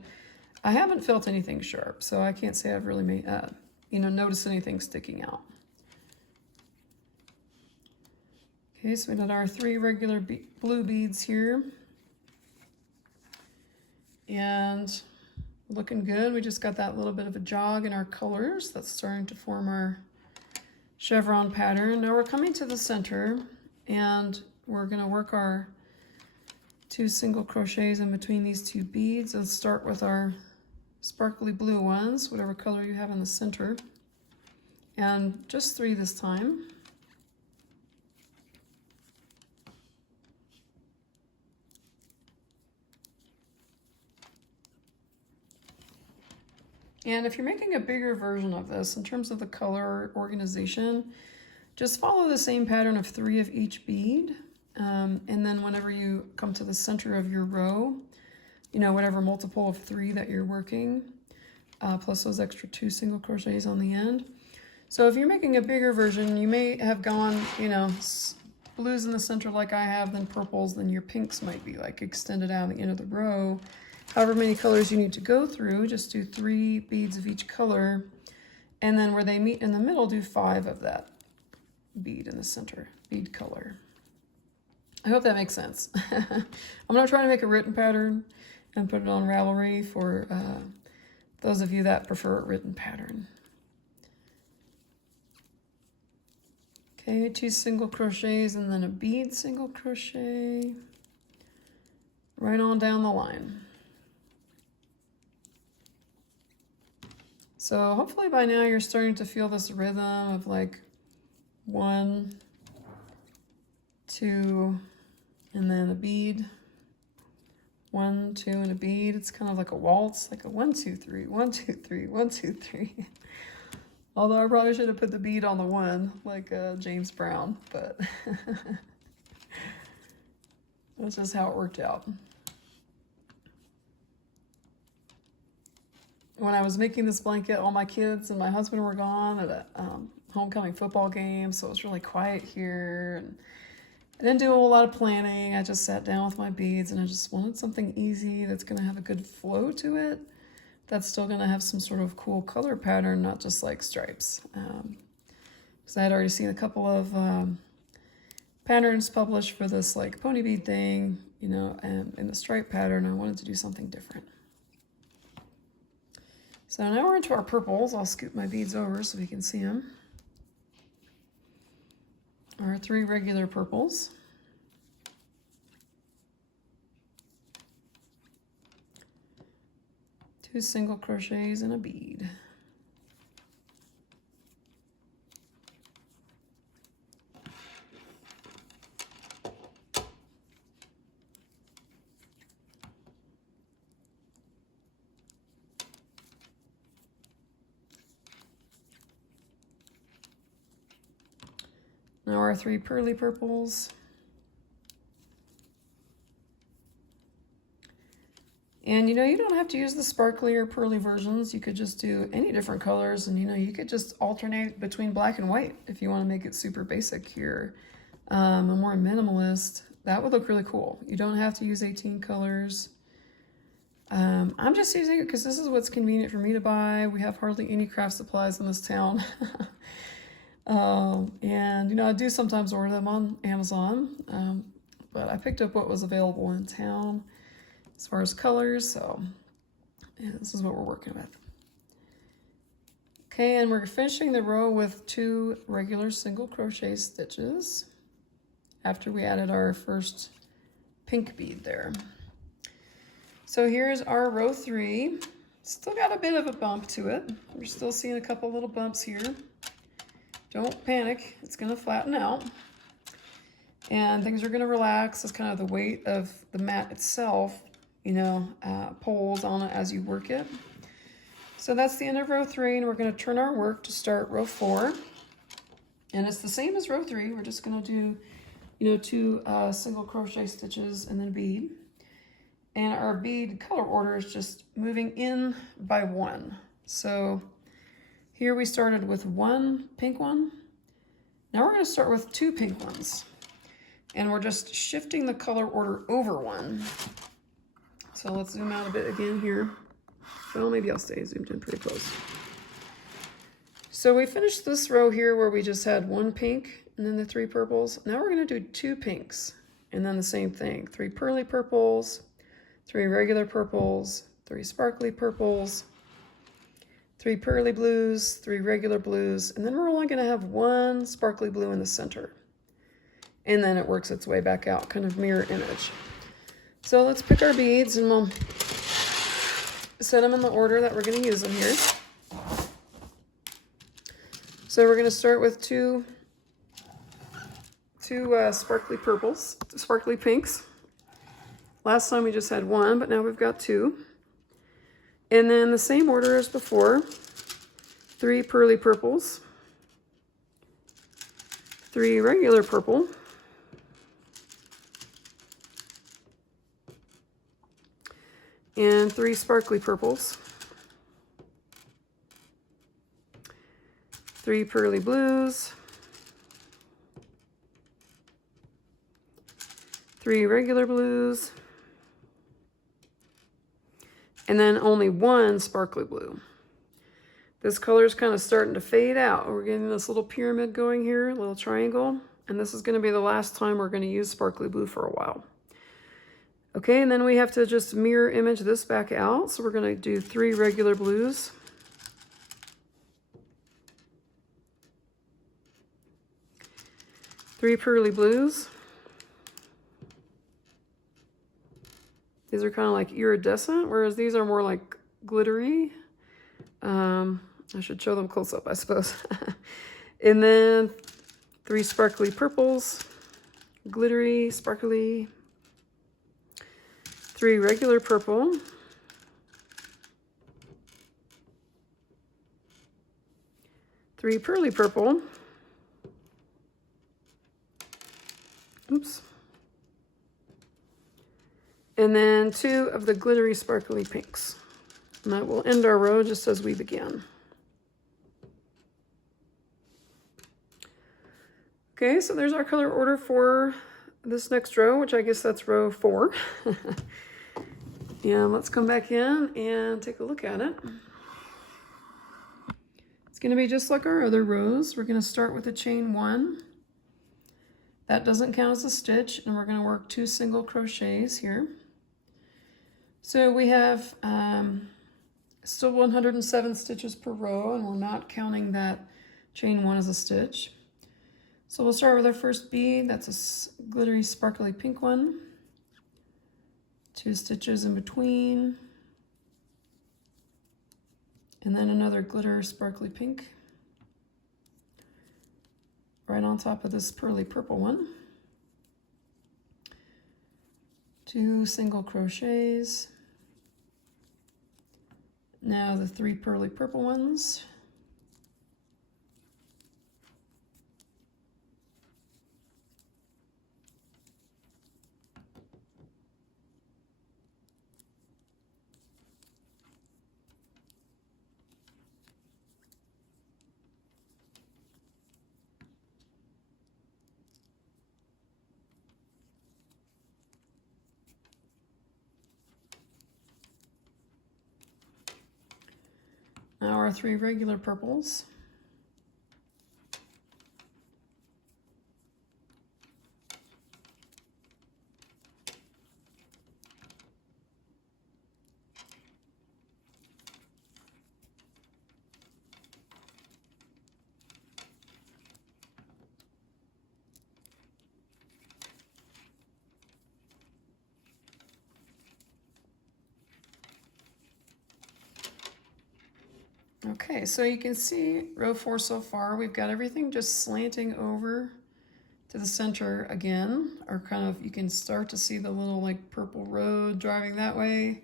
I haven't felt anything sharp, so I can't say I've really made, noticed anything sticking out. Okay, so we did our 3 regular blue beads here. And looking good. We just got that little bit of a jog in our colors. That's starting to form our chevron pattern. Now we're coming to the center, and we're going to work our 2 single crochets in between these 2 beads. Let's start with our sparkly blue ones, whatever color you have in the center, and just 3 this time. And if you're making a bigger version of this, in terms of the color organization, just follow the same pattern of 3 of each bead. And then whenever you come to the center of your row, whatever multiple of 3 that you're working, plus those extra 2 single crochets on the end. So if you're making a bigger version, you may have gone, blues in the center like I have, then purples, then your pinks might be like extended out at the end of the row. However many colors you need to go through, just do 3 beads of each color, and then where they meet in the middle, do 5 of that bead in the center, bead color. I hope that makes sense. I'm not trying to make a written pattern and put it on Ravelry for those of you that prefer a written pattern. Okay, 2 single crochets and then a bead single crochet right on down the line. So hopefully by now you're starting to feel this rhythm of like 1, 2, and then a bead. 1, 2, and a bead. It's kind of like a waltz, like a 1, 2, 3, 1, 2, 3, 1, 2, 3. Although I probably should have put the bead on the 1, like James Brown, but that's just how it worked out. When I was making this blanket, all my kids and my husband were gone at a homecoming football game, so it was really quiet here. And I didn't do a whole lot of planning. I just sat down with my beads, and I just wanted something easy that's going to have a good flow to it, that's still going to have some sort of cool color pattern, not just like stripes. Because I had already seen a couple of patterns published for this like pony bead thing, and in the stripe pattern, I wanted to do something different. So now we're into our purples. I'll scoop my beads over so we can see them. Our 3 regular purples. 2 single crochets and a bead. Now our 3 pearly purples. And you don't have to use the sparkly or pearly versions. You could just do any different colors, and you could just alternate between black and white if you want to make it super basic here. A more minimalist, that would look really cool. You don't have to use 18 colors. I'm just using it because this is what's convenient for me to buy. We have hardly any craft supplies in this town. And, you know, I do sometimes order them on Amazon, but I picked up what was available in town as far as colors, so yeah, this is what we're working with. Okay, and we're finishing the row with 2 regular single crochet stitches after we added our first pink bead there. So here's our row 3. Still got a bit of a bump to it. We're still seeing a couple little bumps here. Don't panic, it's gonna flatten out. And things are gonna relax as kind of the weight of the mat itself, you know, pulls on it as you work it. So that's the end of row 3, and we're going to turn our work to start row 4. And it's the same as row 3. We're just going to do, you know, 2 single crochet stitches and then a bead. And our bead color order is just moving in by 1. So here we started with 1 pink one. Now we're going to start with 2 pink ones. And we're just shifting the color order over 1. So let's zoom out a bit again here. Well, maybe I'll stay zoomed in pretty close. So we finished this row here where we just had 1 pink and then the 3 purples. Now we're going to do 2 pinks and then the same thing. 3 pearly purples, 3 regular purples, 3 sparkly purples, 3 pearly blues, 3 regular blues, and then we're only going to have 1 sparkly blue in the center. And then it works its way back out, kind of mirror image. So let's pick our beads and we'll set them in the order that we're going to use them here. So we're going to start with two sparkly purples, sparkly pinks. Last time we just had 1, but now we've got 2. And then the same order as before, 3 pearly purples, 3 regular purple, and 3 sparkly purples, 3 pearly blues, 3 regular blues, and then only 1 sparkly blue. This color is kind of starting to fade out. We're getting this little pyramid going here, a little triangle, and this is going to be the last time we're going to use sparkly blue for a while. Okay, and then we have to just mirror image this back out. So we're going to do 3 regular blues, 3 pearly blues. These are kind of like iridescent, whereas these are more like glittery. I should show them close up, I suppose. And then 3 sparkly purples, glittery, sparkly. 3 regular purple, 3 pearly purple, oops, and then 2 of the glittery sparkly pinks. And that will end our row just as we began. Okay, so there's our color order for this next row, which I guess that's row 4. And let's come back in and take a look at it. It's going to be just like our other rows. We're going to start with a chain 1. That doesn't count as a stitch, and we're going to work 2 single crochets here. So we have still 107 stitches per row, and we're not counting that chain 1 as a stitch. So we'll start with our first bead. That's a glittery sparkly pink one. 2 stitches in between, and then another glitter sparkly pink right on top of this pearly purple one. 2 single crochets. Now the 3 pearly purple ones. Now our 3 regular purples. Okay, so you can see row 4 so far, we've got everything just slanting over to the center again, or kind of, you can start to see the little like purple road driving that way.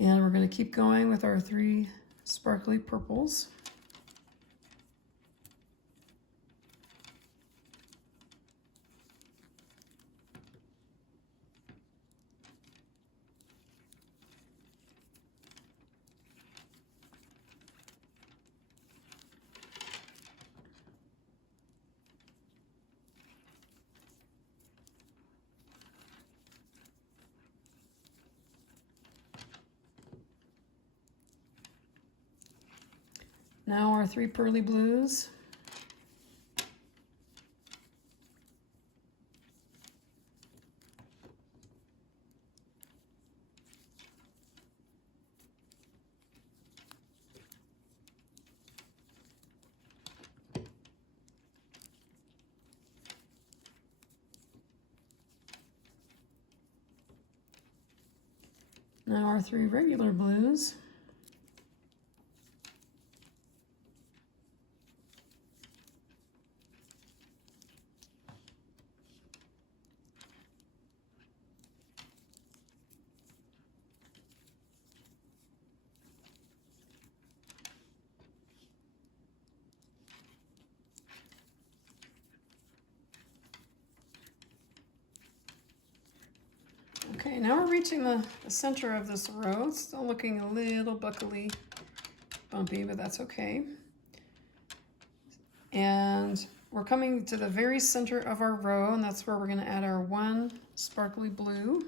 And we're going to keep going with our 3 sparkly purples. Now our 3 pearly blues. Now our 3 regular blues. Okay, now we're reaching the center of this row. It's still looking a little buckly, bumpy, but that's okay. And we're coming to the very center of our row, and that's where we're going to add our 1 sparkly blue.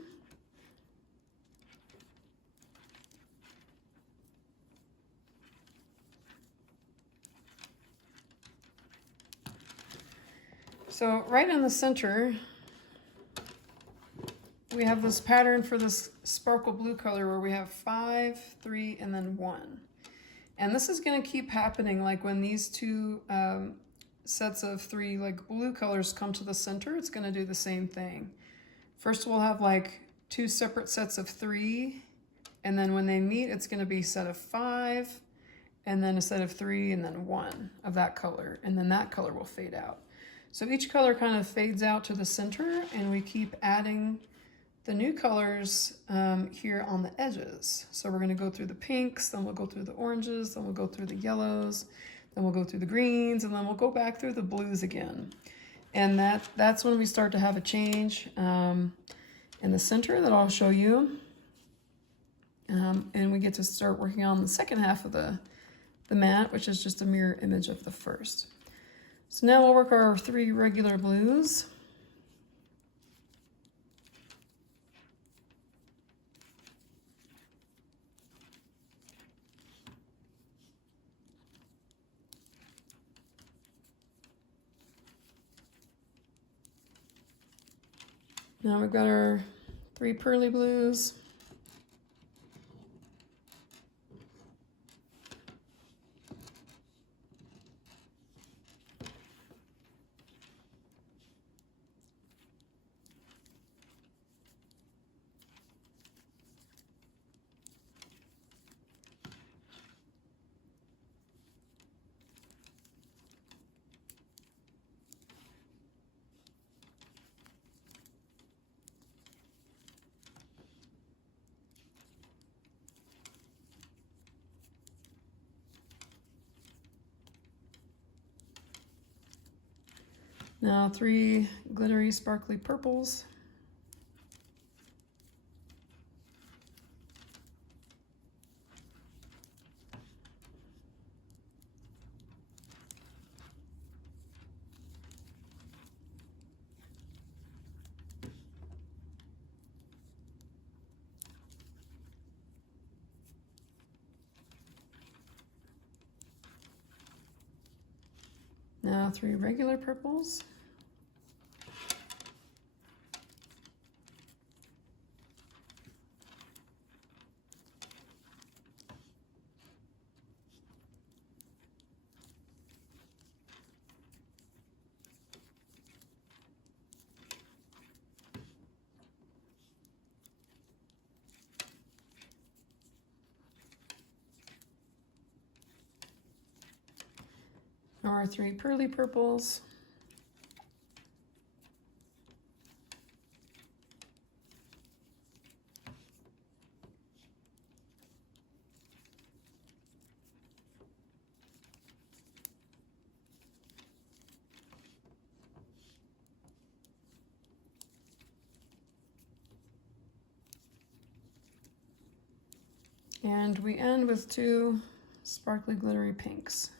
So right in the center, we have this pattern for this sparkle blue color where we have 5, 3, and then 1. And this is going to keep happening, like when these 2 sets of 3 like blue colors come to the center, it's going to do the same thing. First we'll have like 2 separate sets of 3, and then when they meet, it's going to be a set of 5, and then a set of 3, and then 1 of that color, and then that color will fade out. So each color kind of fades out to the center, and we keep adding the new colors here on the edges. So we're going to go through the pinks, then we'll go through the oranges, then we'll go through the yellows, then we'll go through the greens, and then we'll go back through the blues again. And that's when we start to have a change in the center that I'll show you. And we get to start working on the second half of the mat, which is just a mirror image of the first. So now we'll work our 3 regular blues. Now we've got our 3 pearly blues. Now 3 glittery sparkly purples. Now 3 regular purples. our 3 pearly purples. And we end with 2 sparkly glittery pinks.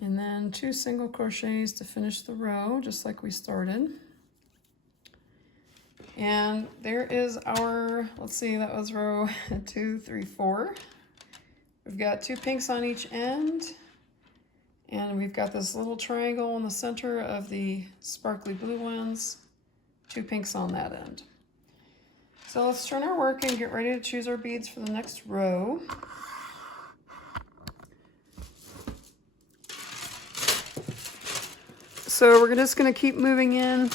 And then 2 single crochets to finish the row, just like we started. And there is our, let's see, that was row 2, 3, 4. We've got 2 pinks on each end, and we've got this little triangle in the center of the sparkly blue ones, 2 pinks on that end. So let's turn our work and get ready to choose our beads for the next row. So we're just going to keep moving in,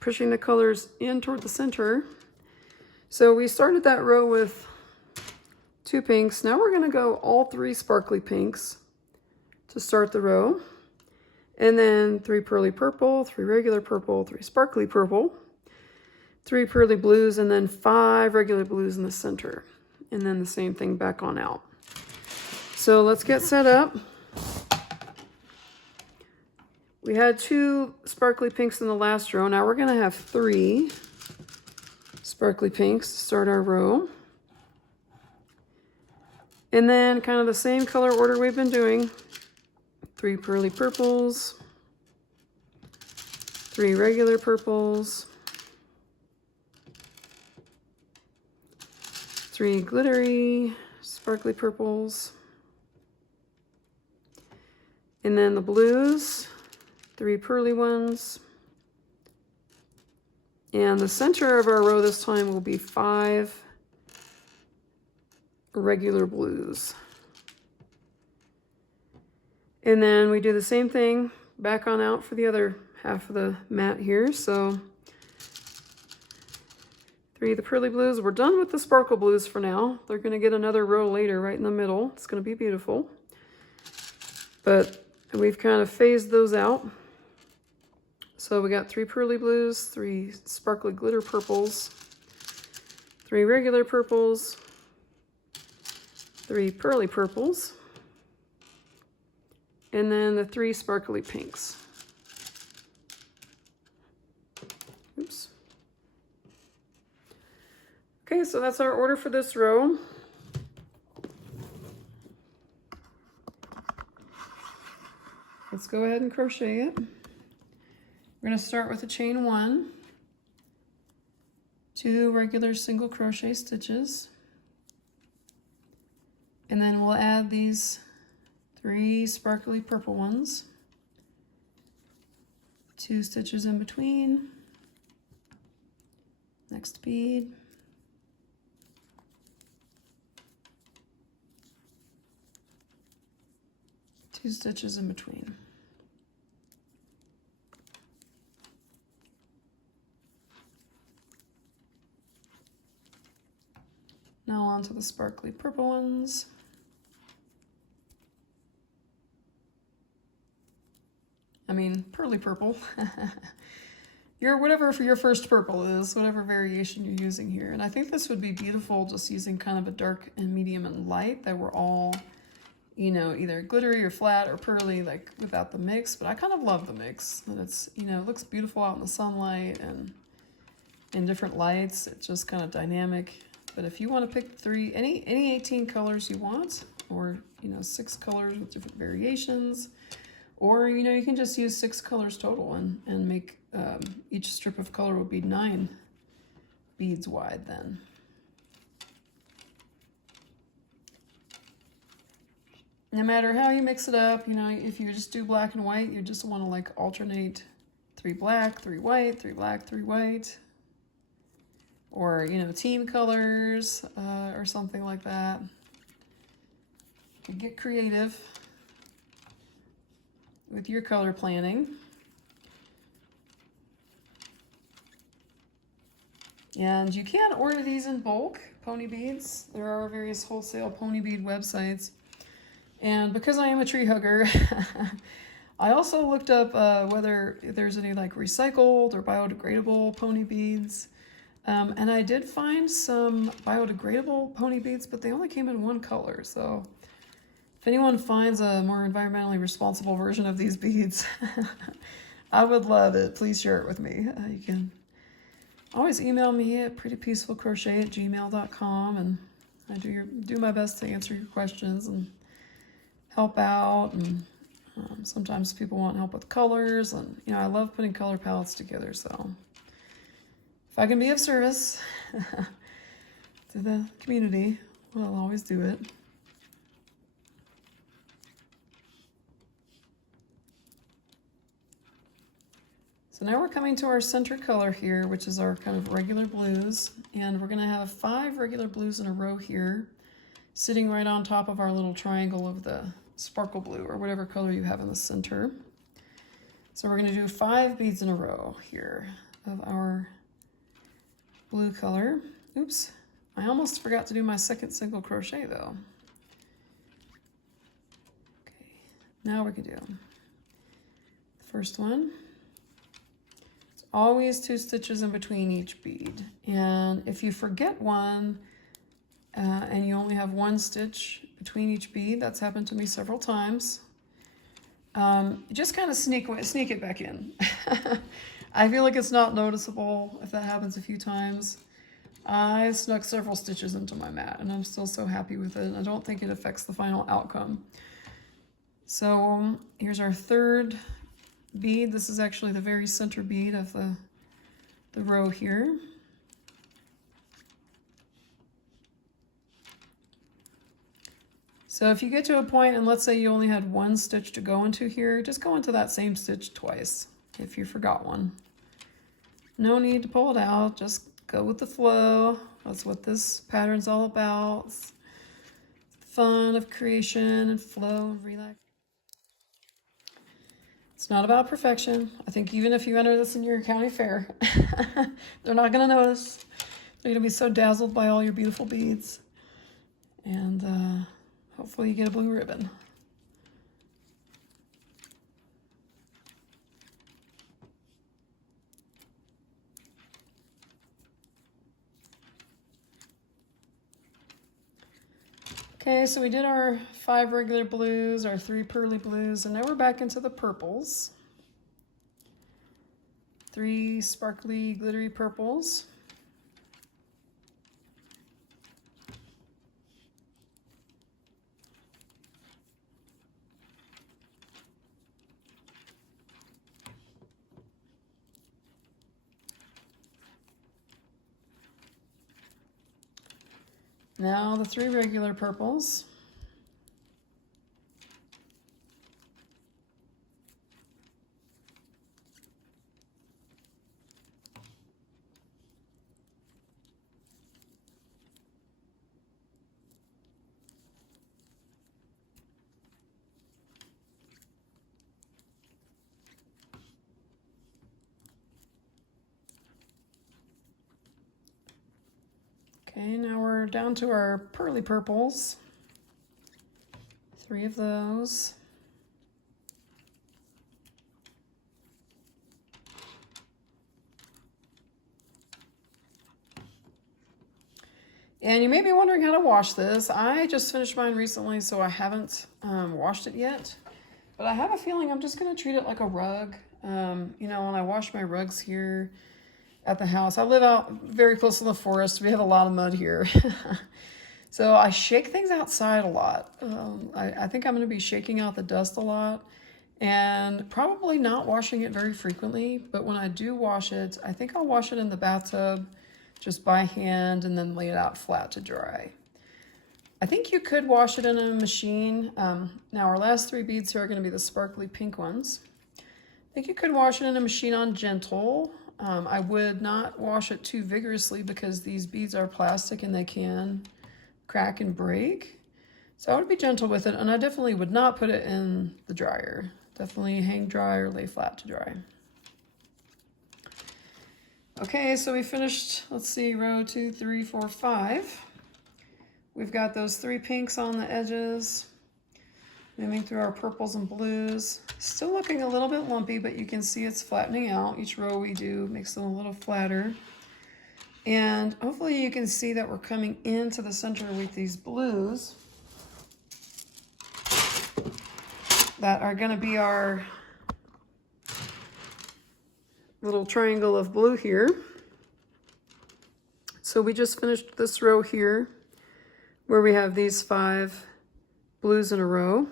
pushing the colors in toward the center. So we started that row with 2 pinks. Now we're going to go all 3 sparkly pinks to start the row. And then 3 pearly purple, 3 regular purple, 3 sparkly purple, 3 pearly blues, and then 5 regular blues in the center. And then the same thing back on out. So let's get set up. We had 2 sparkly pinks in the last row. Now we're going to have 3 sparkly pinks to start our row. And then kind of the same color order we've been doing. 3 pearly purples, 3 regular purples, 3 glittery sparkly purples, and then the blues, 3 pearly ones. And the center of our row this time will be 5 regular blues. And then we do the same thing back on out for the other half of the mat here. So 3 of the pearly blues. We're done with the sparkle blues for now. They're going to get another row later right in the middle. It's going to be beautiful. But we've kind of phased those out. So we got 3 pearly blues, 3 sparkly glitter purples, 3 regular purples, 3 pearly purples, and then the 3 sparkly pinks. Oops. Okay, so that's our order for this row. Let's go ahead and crochet it. We're going to start with a chain 1, 2 regular single crochet stitches, and then we'll add these 3 sparkly purple ones, 2 stitches in between, next bead, 2 stitches in between. Now on to the sparkly purple ones. I mean, pearly purple. Whatever for your first purple is, whatever variation you're using here. And I think this would be beautiful just using kind of a dark and medium and light that were all, you know, either glittery or flat or pearly, like without the mix. But I kind of love the mix. And it's, you know, it looks beautiful out in the sunlight and in different lights. It's just kind of dynamic. But if you want to pick any 18 colors you want, or, you know, 6 colors with different variations, or, you know, you can just use 6 colors total and make each strip of color will be 9 beads wide then. No matter how you mix it up, you know, if you just do black and white, you just want to like alternate 3 black, 3 white, 3 black, 3 white. Or, you know, team colors or something like that. You get creative with your color planning. And you can order these in bulk, pony beads. There are various wholesale pony bead websites. And because I am a tree hugger, I also looked up whether there's any like recycled or biodegradable pony beads. And I did find some biodegradable pony beads, but they only came in one color. So if anyone finds a more environmentally responsible version of these beads, I would love it. Please share it with me. You can always email me at prettypeacefulcrochet@gmail.com, and I do my best to answer your questions and help out. And sometimes people want help with colors, and you know, I love putting color palettes together, so if I can be of service to the community, well, I'll always do it. So now we're coming to our center color here, which is our kind of regular blues, and we're going to have 5 regular blues in a row here, sitting right on top of our little triangle of the sparkle blue, or whatever color you have in the center. So we're going to do 5 beads in a row here of our blue color. Oops, I almost forgot to do my second single crochet though. Okay, now we can do the first one. It's always 2 stitches in between each bead, and if you forget one and you only have 1 stitch between each bead, that's happened to me several times, just kind of sneak it back in. I feel like it's not noticeable if that happens a few times. I snuck several stitches into my mat, and I'm still so happy with it. I don't think it affects the final outcome. So here's our 3rd bead. This is actually the very center bead of the row here. So if you get to a point, and let's say you only had 1 stitch to go into here, just go into that same stitch twice if you forgot one. No need to pull it out, just go with the flow. That's what this pattern's all about. It's fun of creation and flow and relax. It's not about perfection. I think even if you enter this in your county fair, they're not going to notice. They're going to be so dazzled by all your beautiful beads. And hopefully you get a blue ribbon. Okay, so we did our 5 regular blues, our 3 pearly blues, and now we're back into the purples. 3 sparkly, glittery purples. Now the 3 regular purples. Okay, now we're down to our pearly purples. 3 of those. And you may be wondering how to wash this. I just finished mine recently, so I haven't washed it yet. But I have a feeling I'm just going to treat it like a rug. You know, when I wash my rugs here at the house, I live out very close to the forest. We have a lot of mud here. So I shake things outside a lot. I think I'm going to be shaking out the dust a lot and probably not washing it very frequently. But when I do wash it, I think I'll wash it in the bathtub just by hand and then lay it out flat to dry. I think you could wash it in a machine. Now our last 3 beads here are going to be the sparkly pink ones. I think you could wash it in a machine on gentle. I would not wash it too vigorously because these beads are plastic and they can crack and break. So I would be gentle with it, and I definitely would not put it in the dryer. Definitely hang dry or lay flat to dry. Okay, so we finished, let's see, row 2, 3, 4, 5. We've got those 3 pinks on the edges, moving through our purples and blues. Still looking a little bit lumpy, but you can see it's flattening out. Each row we do makes them a little flatter. And hopefully you can see that we're coming into the center with these blues that are going to be our little triangle of blue here. So we just finished this row here where we have these 5 blues in a row.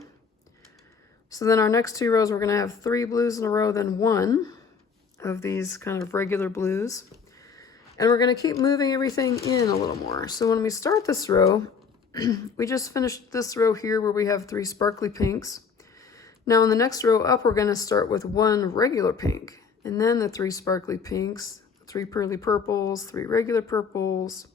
So then our next 2 rows, we're going to have 3 blues in a row, then 1 of these kind of regular blues. And we're going to keep moving everything in a little more. So when we start this row, we just finished this row here where we have 3 sparkly pinks. Now in the next row up, we're going to start with 1 regular pink, and then the 3 sparkly pinks, 3 pearly purples, 3 regular purples,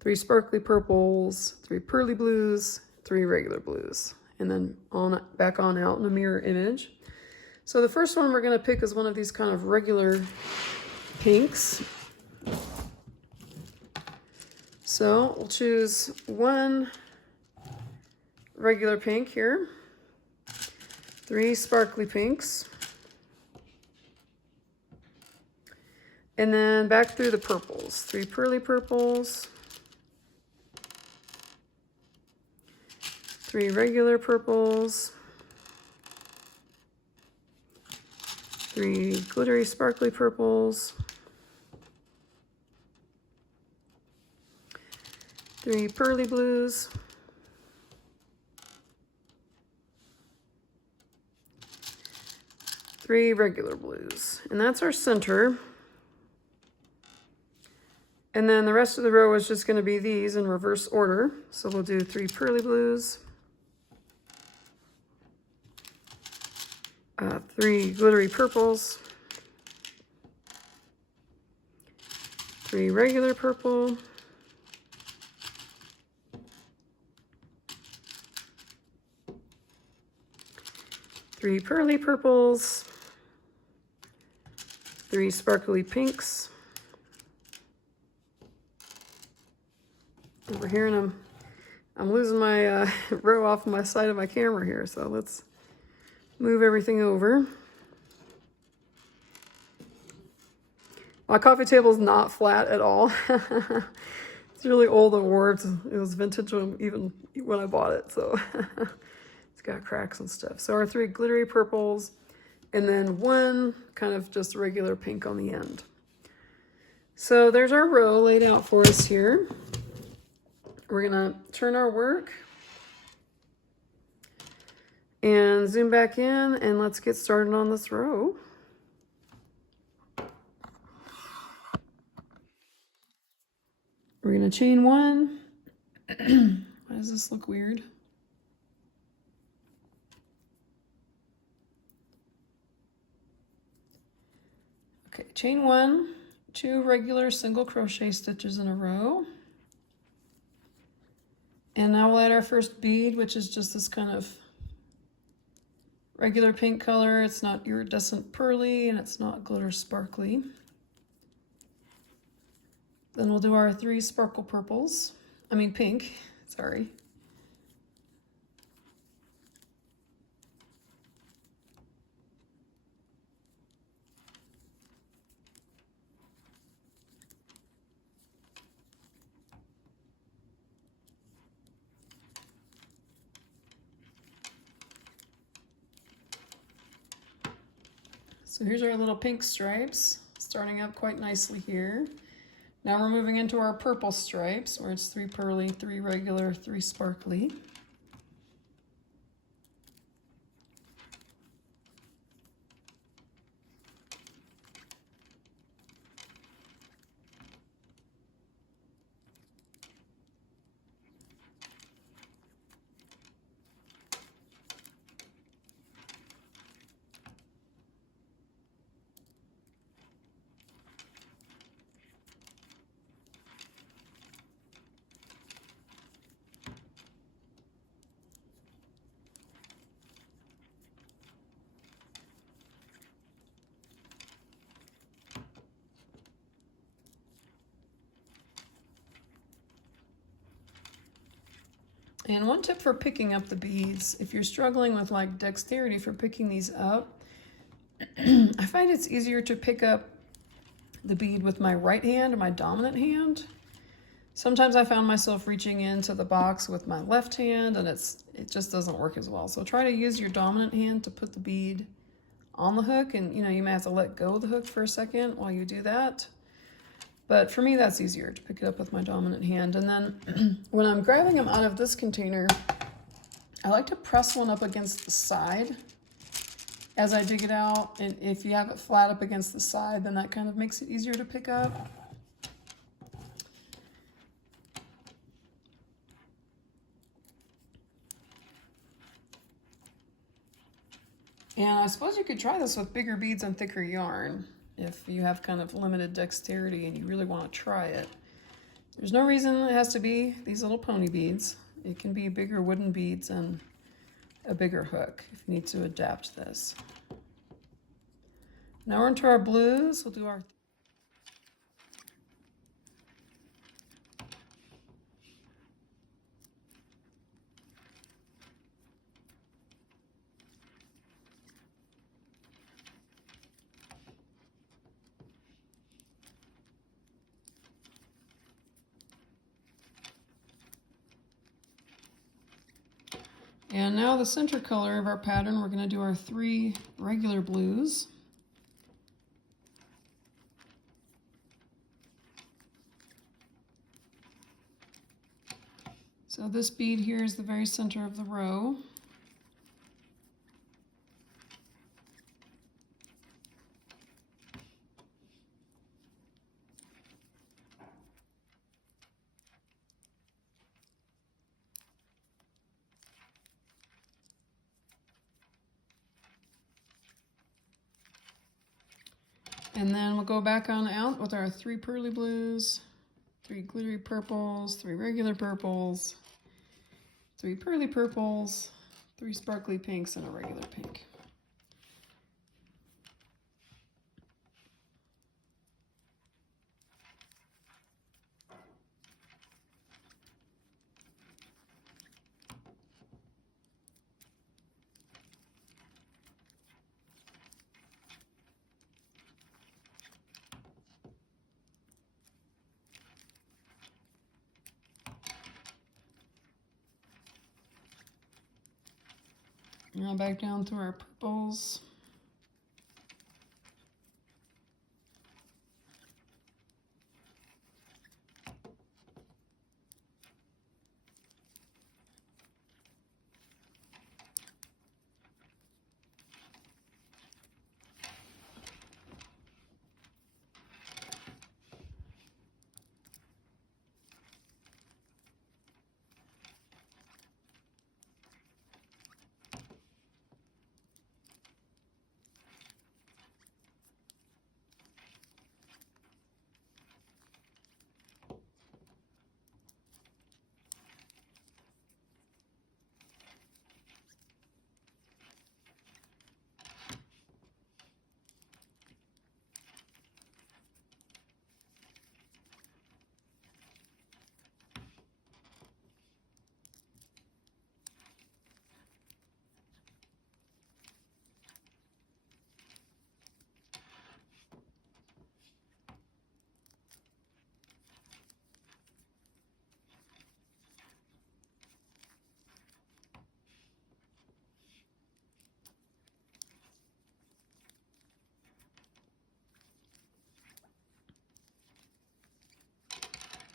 3 sparkly purples, 3 pearly blues, 3 regular blues, and then back on out in a mirror image. So the first one we're going to pick is one of these kind of regular pinks. So we'll choose 1 regular pink here, 3 sparkly pinks, and then back through the purples, 3 pearly purples, 3 regular purples, 3 glittery sparkly purples, 3 pearly blues, 3 regular blues, and that's our center. And then the rest of the row is just going to be these in reverse order. So we'll do 3 pearly blues, 3 glittery purples, 3 regular purple, 3 pearly purples, 3 sparkly pinks. Over here, and I'm losing my row off my side of my camera here, so let's move everything over. My coffee table is not flat at all. It's really old and warped. It was vintage even when I bought it, so it's got cracks and stuff. So our 3 glittery purples, and then 1 kind of just regular pink on the end. So there's our row laid out for us here. We're gonna turn our work and zoom back in, and let's get started on this row. We're gonna chain 1. Why does this look weird? Okay, chain 1, 2 regular single crochet stitches in a row. And now we'll add our first bead, which is just this kind of regular pink color. It's not iridescent pearly, and it's not glitter sparkly. Then we'll do our 3 sparkle purples. Pink, sorry. So here's our little pink stripes, starting up quite nicely here. Now we're moving into our purple stripes, where it's 3 pearly, 3 regular, 3 sparkly. And one tip for picking up the beads, if you're struggling with like dexterity for picking these up, I find it's easier to pick up the bead with my right hand or my dominant hand. Sometimes I found myself reaching into the box with my left hand and it just doesn't work as well. So try to use your dominant hand to put the bead on the hook, and you may have to let go of the hook for a second while you do that. But for me, that's easier to pick it up with my dominant hand. And then when I'm grabbing them out of this container, I like to press one up against the side as I dig it out. And if you have it flat up against the side, then that kind of makes it easier to pick up. And I suppose you could try this with bigger beads and thicker yarn if you have kind of limited dexterity and you really want to try it. There's no reason it has to be these little pony beads. It can be bigger wooden beads and a bigger hook if you need to adapt this. Now we're into our blues. We'll do our And now the center color of our pattern, we're going to do our 3 regular blues. So this bead here is the very center of the row. And then we'll go back on out with our 3 pearly blues, 3 glittery purples, 3 regular purples, 3 pearly purples, 3 sparkly pinks, and a regular pink. Now back down through our purples.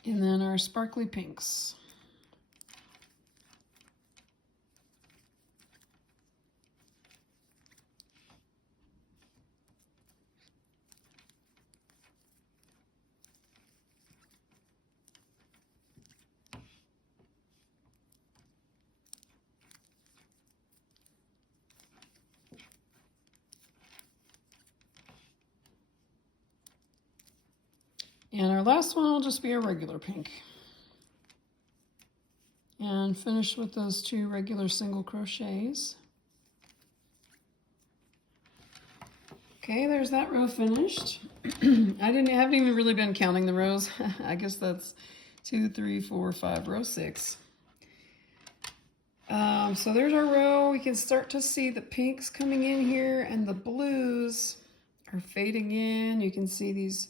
And then our sparkly pinks. And our last one will just be a regular pink. And finish with those 2 regular single crochets. Okay, there's that row finished. I haven't even really been counting the rows. I guess that's 2, 3, 4, 5, row 6. So there's our row. We can start to see the pinks coming in here and the blues are fading in. You can see these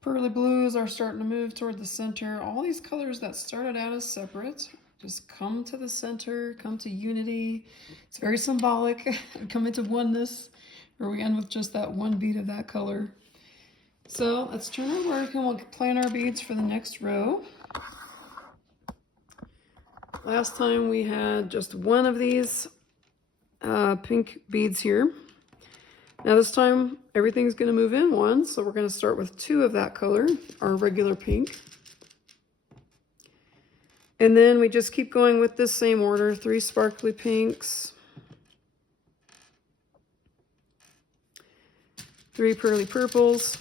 pearly blues are starting to move toward the center. All these colors that started out as separate just come to the center, come to unity. It's very symbolic. Come into oneness, where we end with just that one bead of that color. So let's turn our work and we'll plan our beads for the next row. Last time we had just one of these pink beads here. Now this time everything's going to move in one, so we're going to start with 2 of that color, our regular pink. And then we just keep going with this same order, 3 sparkly pinks, 3 pearly purples,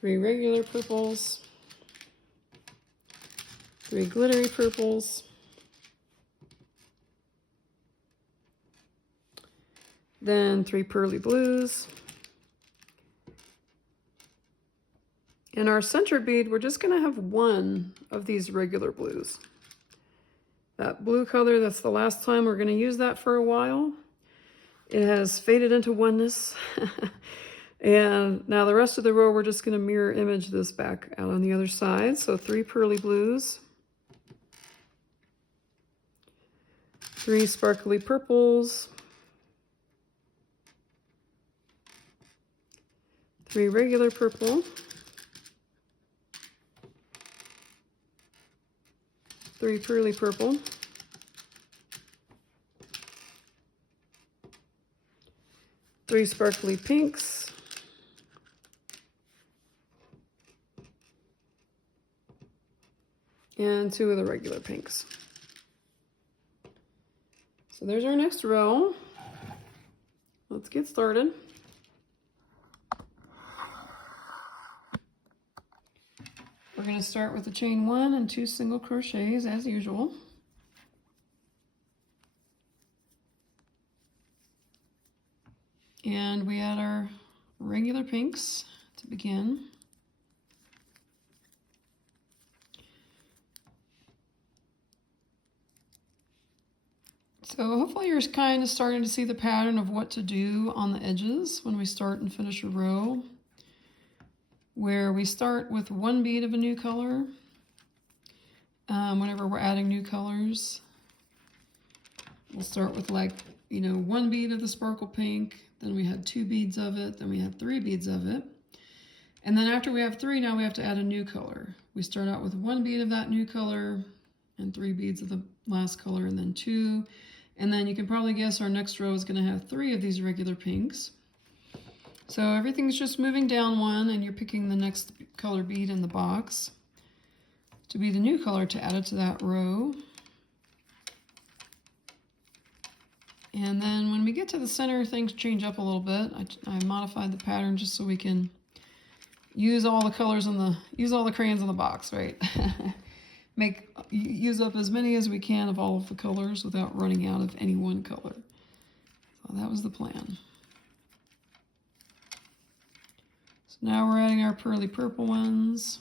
3 regular purples, 3 glittery purples, then 3 pearly blues. In our center bead, we're just gonna have 1 of these regular blues. That blue color, that's the last time we're gonna use that for a while. It has faded into oneness. And now the rest of the row, we're just gonna mirror image this back out on the other side. So 3 pearly blues, 3 sparkly purples, 3 regular purple, 3 pearly purple, 3 sparkly pinks, and 2 of the regular pinks. So there's our next row. Let's get started. We're going to start with the chain 1 and 2 single crochets as usual. And we add our regular pinks to begin. So hopefully you're kind of starting to see the pattern of what to do on the edges when we start and finish a row, where we start with 1 bead of a new color whenever we're adding new colors. We'll start with 1 bead of the sparkle pink, then we had 2 beads of it, then we had 3 beads of it. And then after we have 3, now we have to add a new color. We start out with 1 bead of that new color and 3 beads of the last color and then 2. And then you can probably guess our next row is going to have 3 of these regular pinks. So everything's just moving down 1 and you're picking the next color bead in the box to be the new color to add it to that row. And then when we get to the center, things change up a little bit. I modified the pattern just so we can use all the colors use all the crayons in the box, right? Use up as many as we can of all of the colors without running out of any one color. So that was the plan. So now we're adding our pearly purple ones.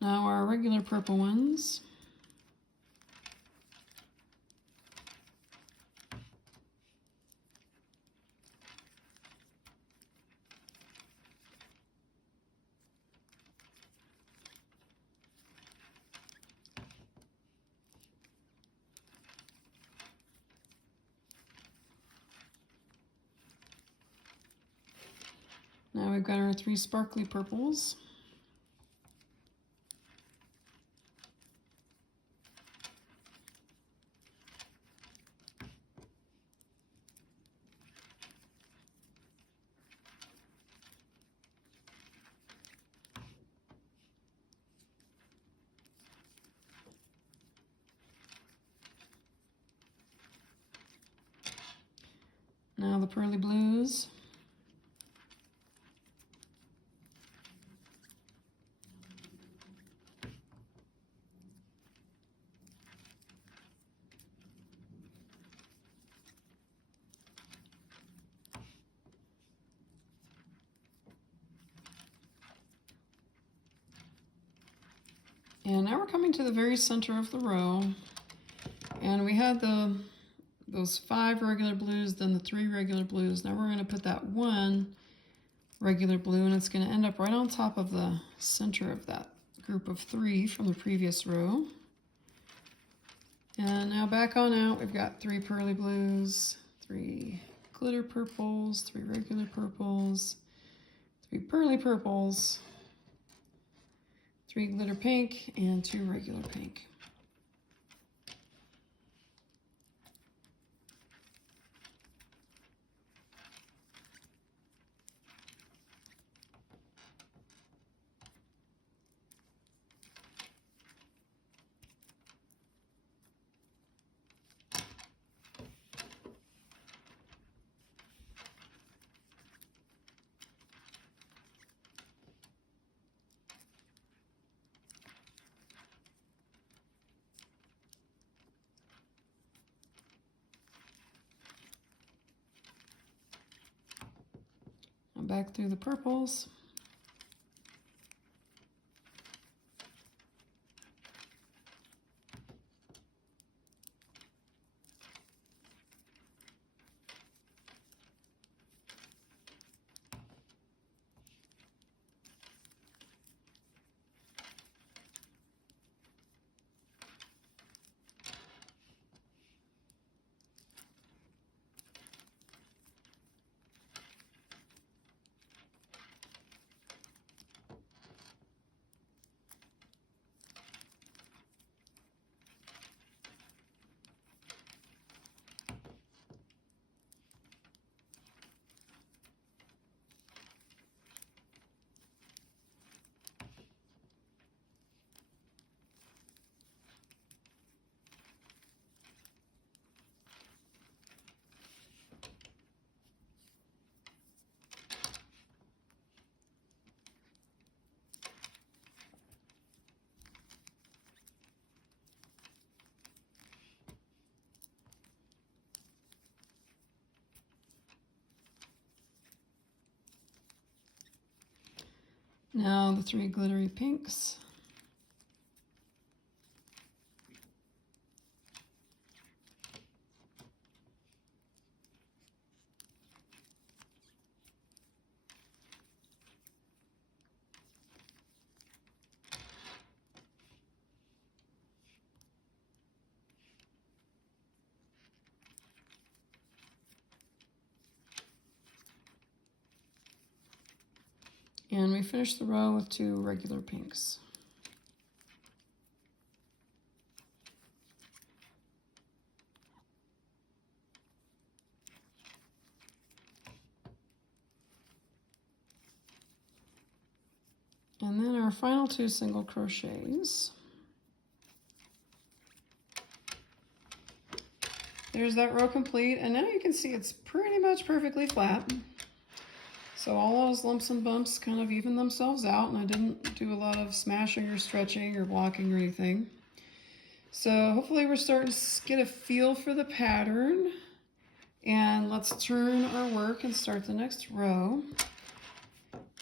Now our regular purple ones. Now we've got our 3 sparkly purples. Now the pearly blues. And now we're coming to the very center of the row. And we had those 5 regular blues, then the 3 regular blues. Now we're going to put that 1 regular blue, and it's going to end up right on top of the center of that group of 3 from the previous row. And now back on out, we've got 3 pearly blues, 3 glitter purples, 3 regular purples, 3 pearly purples, 3 glitter pink, and 2 regular pink. Back through the purples. Now the 3 glittery pinks. And we finish the row with 2 regular pinks. And then our final 2 single crochets. There's that row complete, and now you can see it's pretty much perfectly flat. So all those lumps and bumps kind of even themselves out, and I didn't do a lot of smashing or stretching or blocking or anything. So hopefully we're starting to get a feel for the pattern. And let's turn our work and start the next row.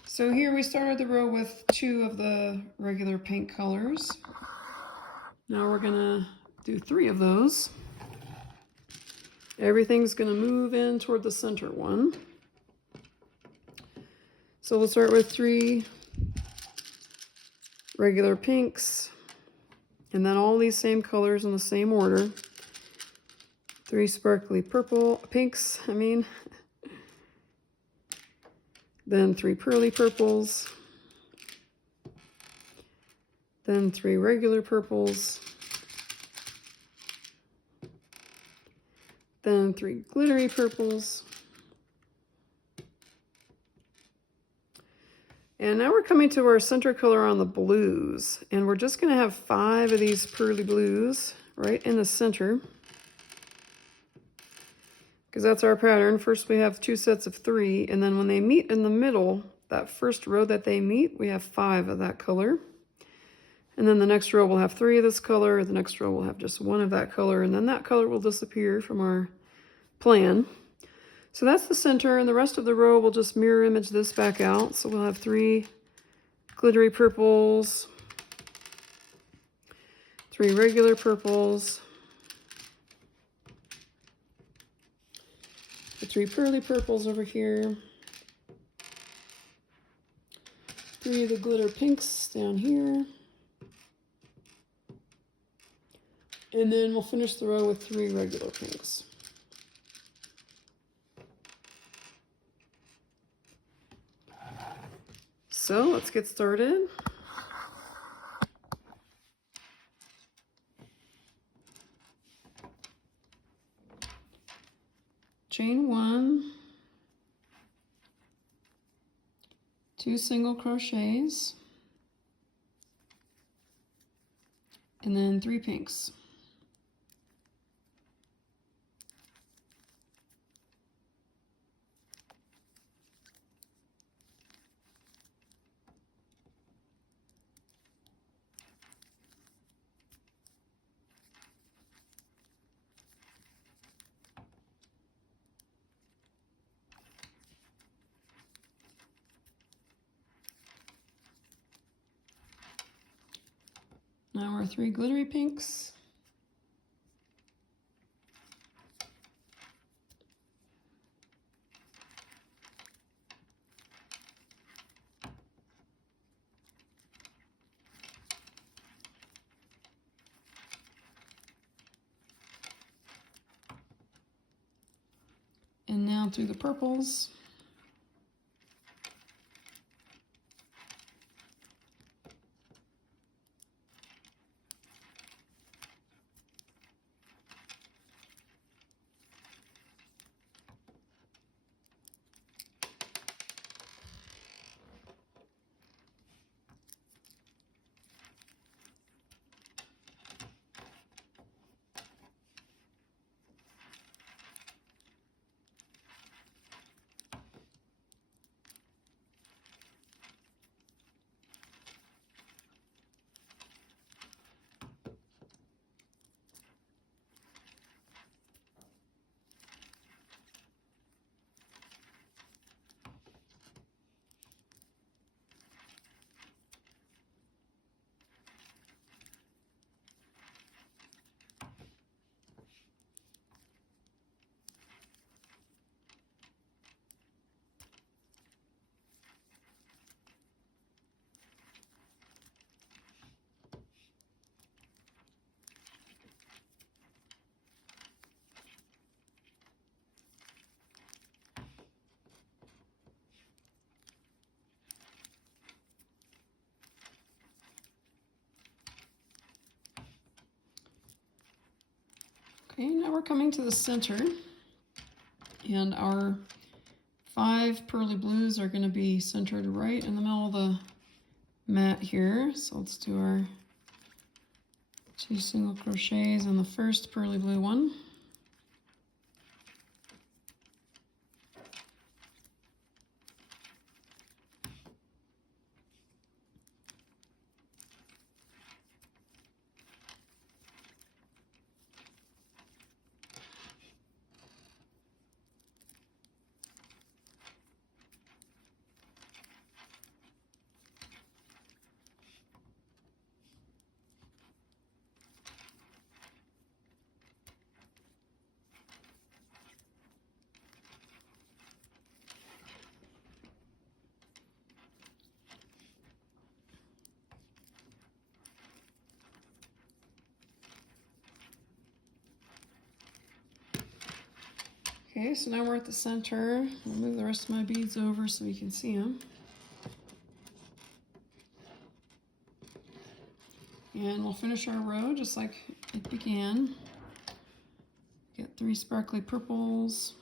So here we started the row with 2 of the regular pink colors. Now we're gonna do 3 of those. Everything's gonna move in toward the center one. So we'll start with 3 regular pinks, and then all these same colors in the same order. 3 sparkly pinks, then 3 pearly purples, then 3 regular purples, then 3 glittery purples. And now we're coming to our center color on the blues, and we're just going to have 5 of these pearly blues right in the center, because that's our pattern. First we have 2 sets of 3, and then when they meet in the middle, that first row that they meet, we have 5 of that color. And then the next row will have 3 of this color, the next row will have just 1 of that color, and then that color will disappear from our plan. So that's the center, and the rest of the row will just mirror image this back out. So we'll have 3 glittery purples, 3 regular purples, the 3 pearly purples over here, 3 of the glitter pinks down here, and then we'll finish the row with 3 regular pinks. So let's get started. Chain 1, 2 single crochets, and then 3 pinks. Now our 3 glittery pinks. And now through the purples. Okay, now we're coming to the center, and our 5 pearly blues are going to be centered right in the middle of the mat here. So let's do our 2 single crochets on the first pearly blue one. Okay, so now we're at the center. I'll move the rest of my beads over so you can see them. And we'll finish our row just like it began. Get 3 sparkly purples.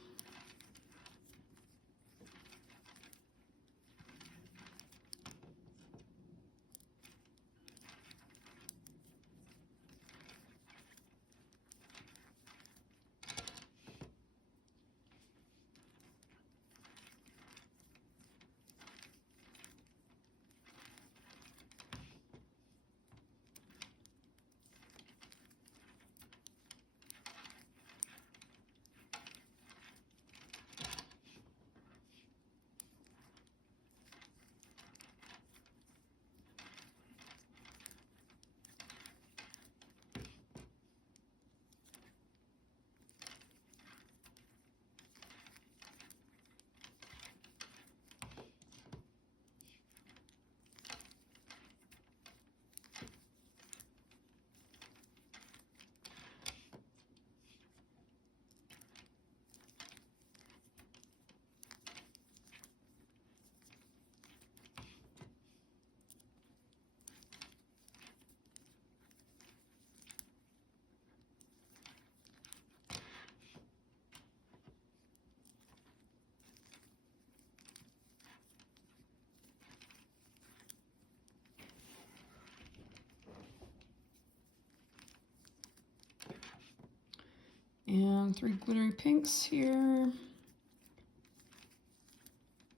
And 3 glittery pinks here.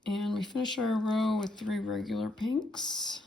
And we finish our row with 3 regular pinks.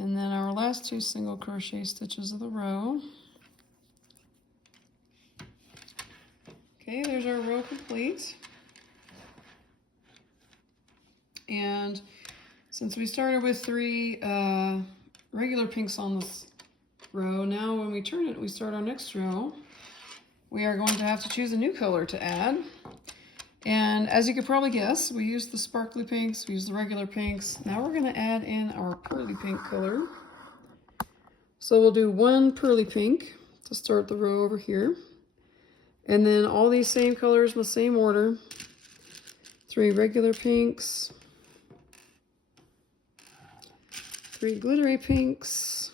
And then our last 2 single crochet stitches of the row. Okay, there's our row complete. And since we started with 3 regular pinks on this row, now when we turn it, we start our next row, we are going to have to choose a new color to add. And as you could probably guess, we used the sparkly pinks, we used the regular pinks. Now we're going to add in our pearly pink color. So we'll do 1 pearly pink to start the row over here. And then all these same colors in the same order. 3 regular pinks. 3 glittery pinks.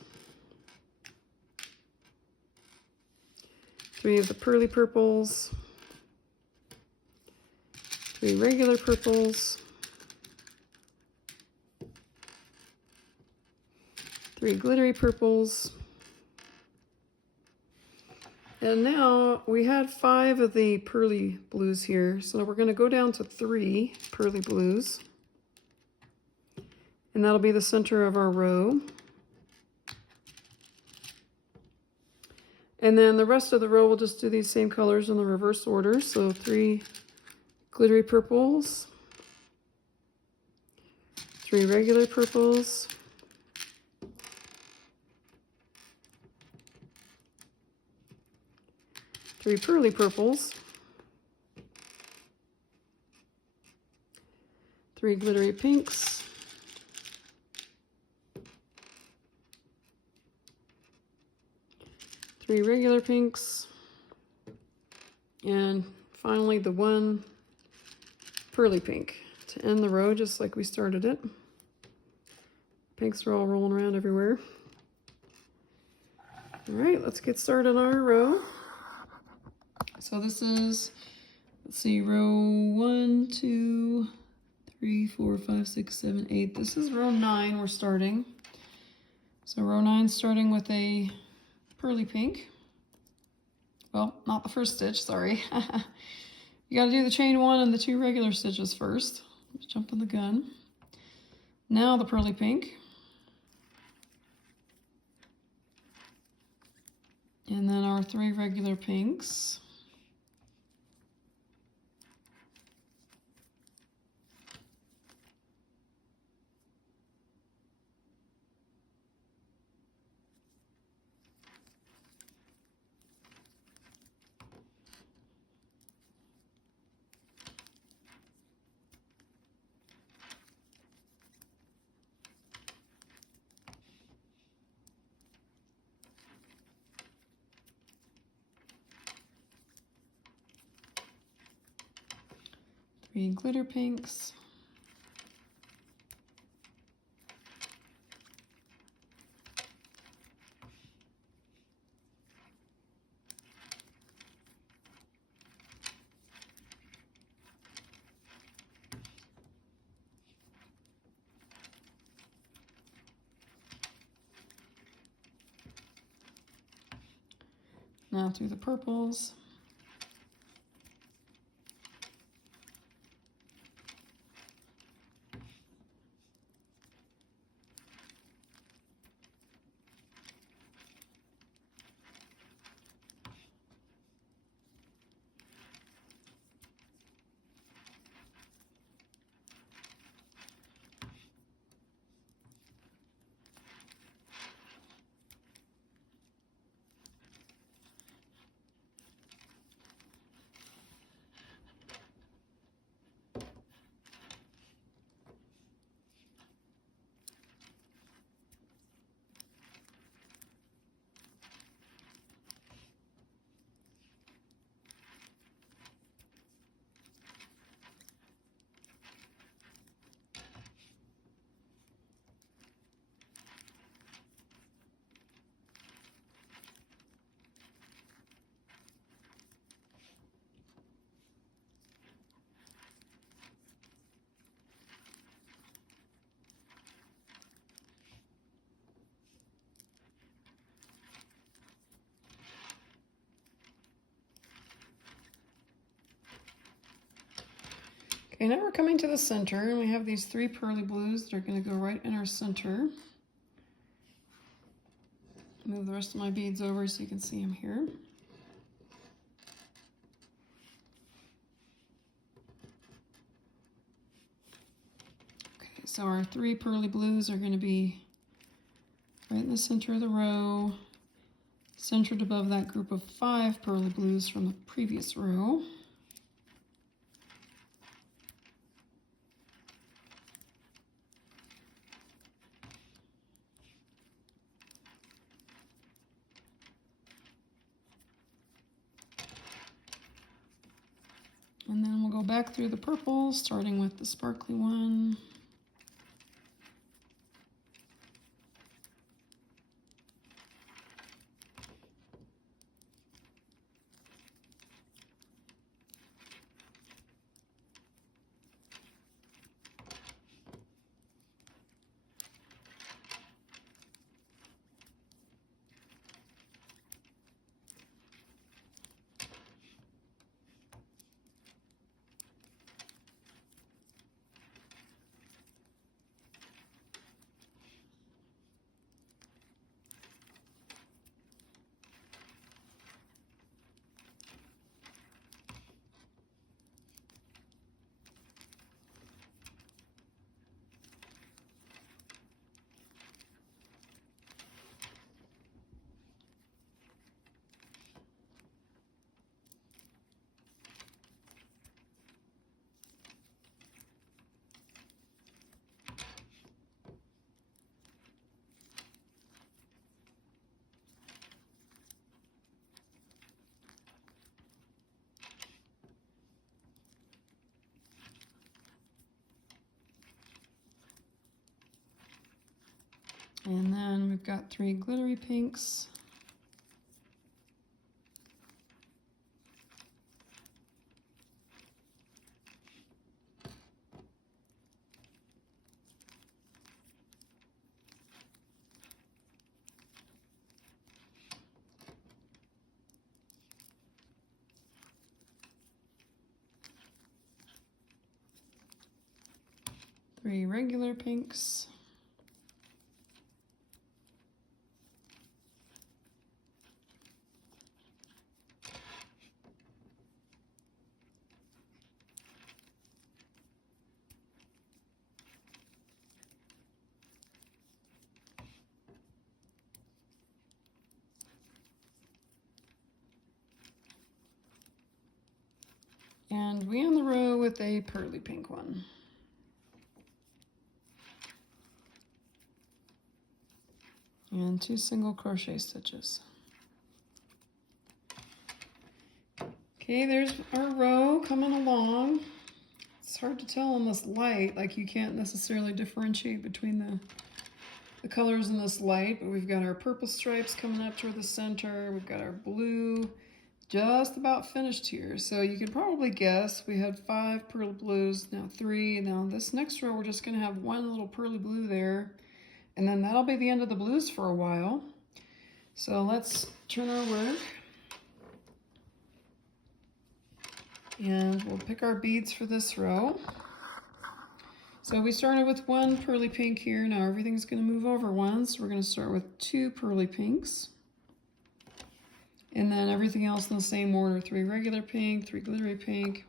3 of the pearly purples. 3 regular purples. 3 glittery purples. And now we had 5 of the pearly blues here, so we're going to go down to 3 pearly blues. And that'll be the center of our row. And then the rest of the row, we'll just do these same colors in the reverse order. So 3 glittery purples, 3 regular purples, 3 pearly purples, 3 glittery pinks, 3 regular pinks, and finally the 1 pearly pink to end the row just like we started it. Pinks are all rolling around everywhere. All right, let's get started on our row. So this is, let's see, row 1, 2, 3, 4, 5, 6, 7, 8. This is row 9 we're starting. So row 9 starting with a pearly pink. Well, not the first stitch, sorry. You gotta do the chain 1 and the 2 regular stitches first. Just jumping the gun. Now the pearly pink. And then our 3 regular pinks. Three glitter pinks. Now through the purples. Okay, now we're coming to the center, and we have these 3 pearly blues that are going to go right in our center. Move the rest of my beads over so you can see them here. Okay, so our 3 pearly blues are going to be right in the center of the row, centered above that group of 5 pearly blues from the previous row. And then we'll go back through the purple, starting with the sparkly one. And then we've got 3 glittery pinks. Three regular pinks. And we end the row with a pearly pink one. And 2 single crochet stitches. Okay, there's our row coming along. It's hard to tell in this light, like you can't necessarily differentiate between the colors in this light, but we've got our purple stripes coming up toward the center. We've got our blue just about finished here. So you can probably guess we had 5 pearly blues, now 3. Now this next row, we're just gonna have 1 little pearly blue there. And then that'll be the end of the blues for a while. So let's turn our work. And we'll pick our beads for this row. So we started with 1 pearly pink here. Now everything's gonna move over 1. So we're gonna start with 2 pearly pinks. And then everything else in the same order. 3 regular pink, 3 glittery pink,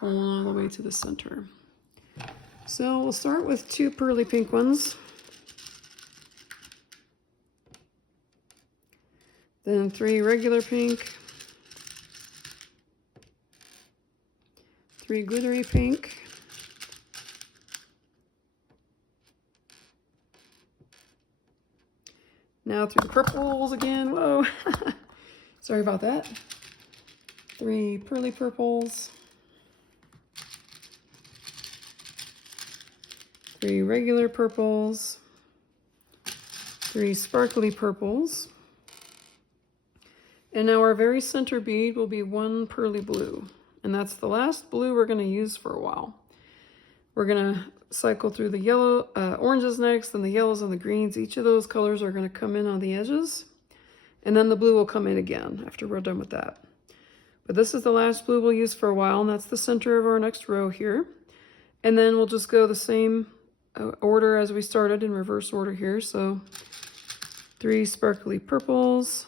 going all the way to the center. So we'll start with 2 pearly pink ones. Then 3 regular pink, 3 glittery pink, now through the purples again, whoa, sorry about that. 3 pearly purples, 3 regular purples, 3 sparkly purples. And now our very center bead will be 1 pearly blue. And that's the last blue we're going to use for a while. We're going to cycle through the yellow, oranges next, then the yellows and the greens. Each of those colors are going to come in on the edges. And then the blue will come in again after we're done with that. But this is the last blue we'll use for a while, and that's the center of our next row here. And then we'll just go the same order as we started, in reverse order here. So 3 sparkly purples,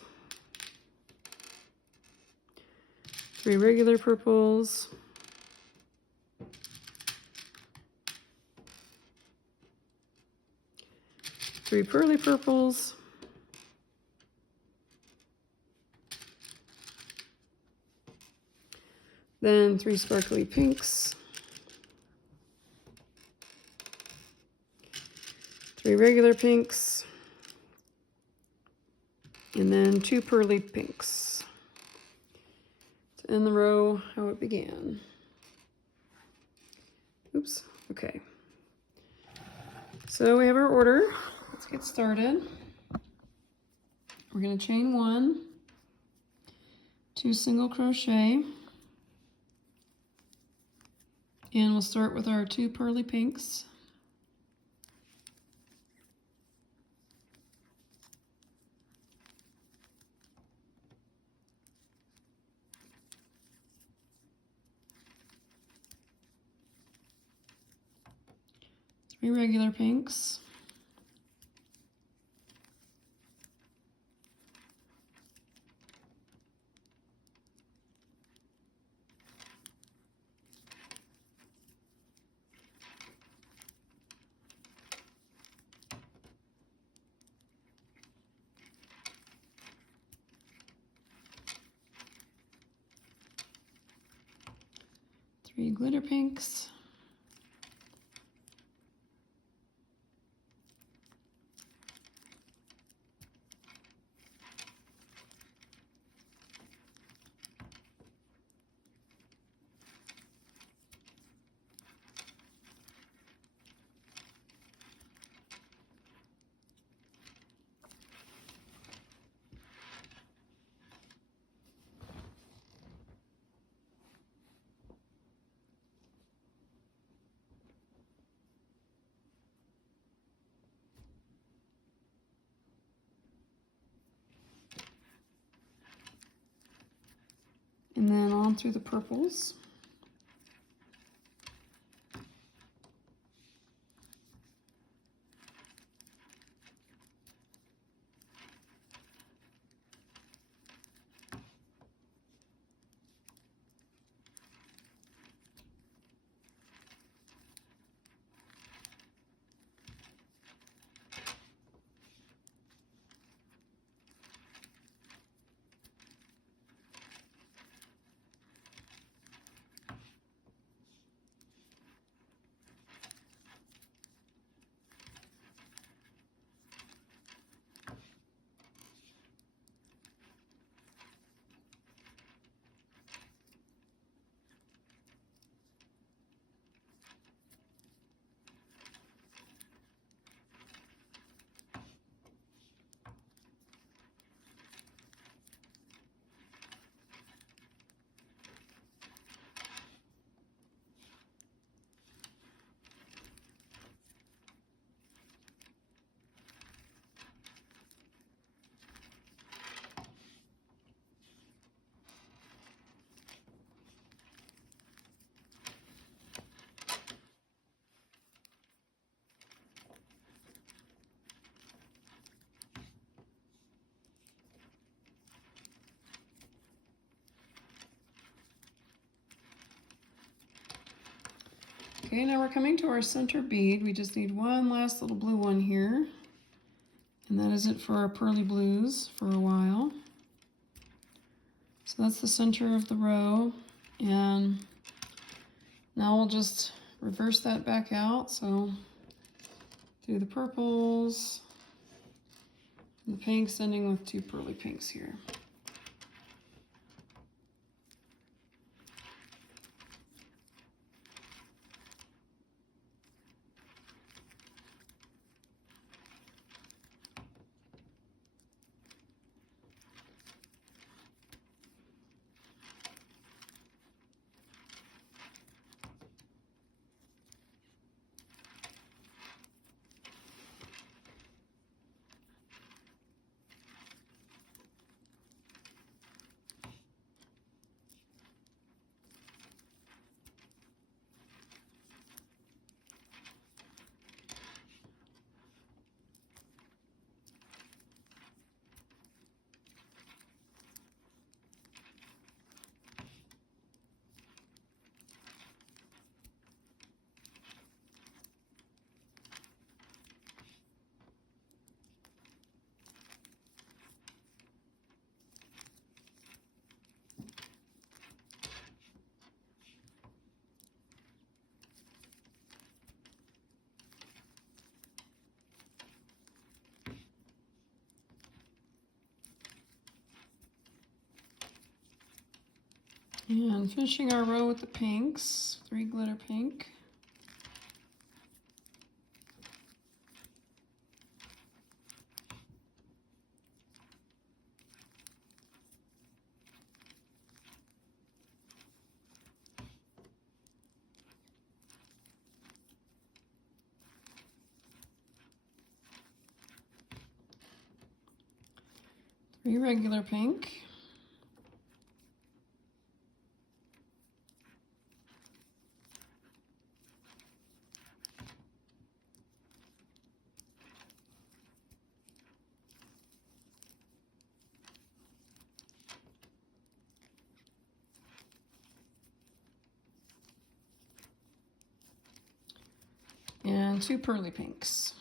3 regular purples, 3 pearly purples, then 3 sparkly pinks, 3 regular pinks, and then 2 pearly pinks to end the row how it began. Oops, okay. So we have our order. Let's get started. We're going to chain 1, 2 single crochet, and we'll start with our 2 pearly pinks. Three regular pinks. Three glitter pinks. And then on through the purples. Okay, now we're coming to our center bead. We just need one last little blue one here. And that is it for our pearly blues for a while. So that's the center of the row. And now we'll just reverse that back out. So do the purples, and the pinks, ending with 2 pearly pinks here. And finishing our row with the pinks, 3 glitter pink. Three regular pink. And 2 pearly pinks.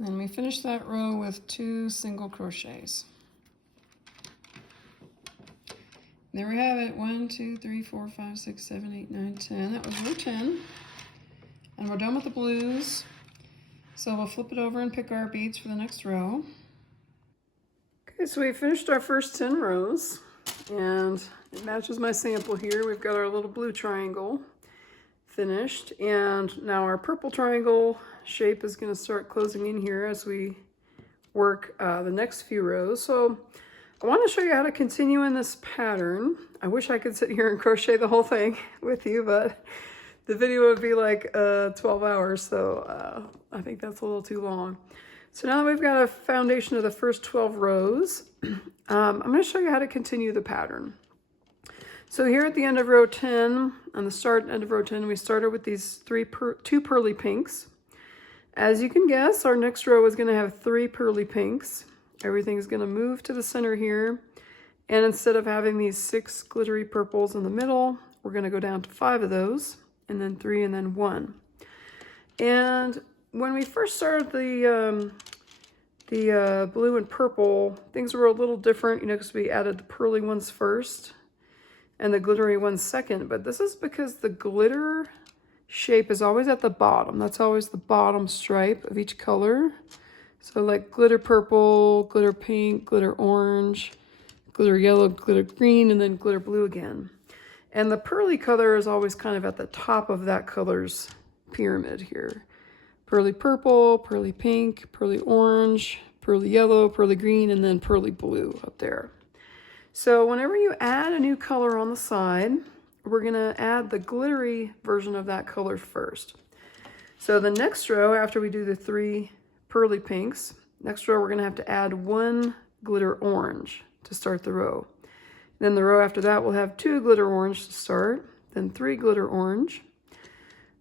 Then we finish that row with 2 single crochets. There we have it. 1, 2, 3, 4, 5, 6, 7, 8, 9, 10. That was row 10. And we're done with the blues. So we'll flip it over and pick our beads for the next row. Okay, so we finished our first 10 rows. And it matches my sample here. We've got our little blue triangle finished. And now our purple triangle shape is going to start closing in here as we work the next few rows. So I want to show you how to continue in this pattern. I wish I could sit here and crochet the whole thing with you, but the video would be like 12 hours, so I think that's a little too long. So now that we've got a foundation of the first 12 rows, I'm going to show you how to continue the pattern. So here at the end of row 10, on the start and end of row 10, we started with these 2 pearly pinks. As you can guess, our next row is going to have 3 pearly pinks. Everything's going to move to the center here. And instead of having these 6 glittery purples in the middle, we're going to go down to 5 of those, and then 3, and then 1. And when we first started the blue and purple, things were a little different, you know, because we added the pearly ones first and the glittery ones second. But this is because the glitter shape is always at the bottom. That's always the bottom stripe of each color. So like glitter purple, glitter pink, glitter orange, glitter yellow, glitter green, and then glitter blue again. And the pearly color is always kind of at the top of that color's pyramid here. Pearly purple, pearly pink, pearly orange, pearly yellow, pearly green, and then pearly blue up there. So whenever you add a new color on the side, we're going to add the glittery version of that color first. So the next row, after we do the 3 pearly pinks, next row we're going to have to add 1 glitter orange to start the row. Then the row after that will have 2 glitter orange to start, then 3 glitter orange.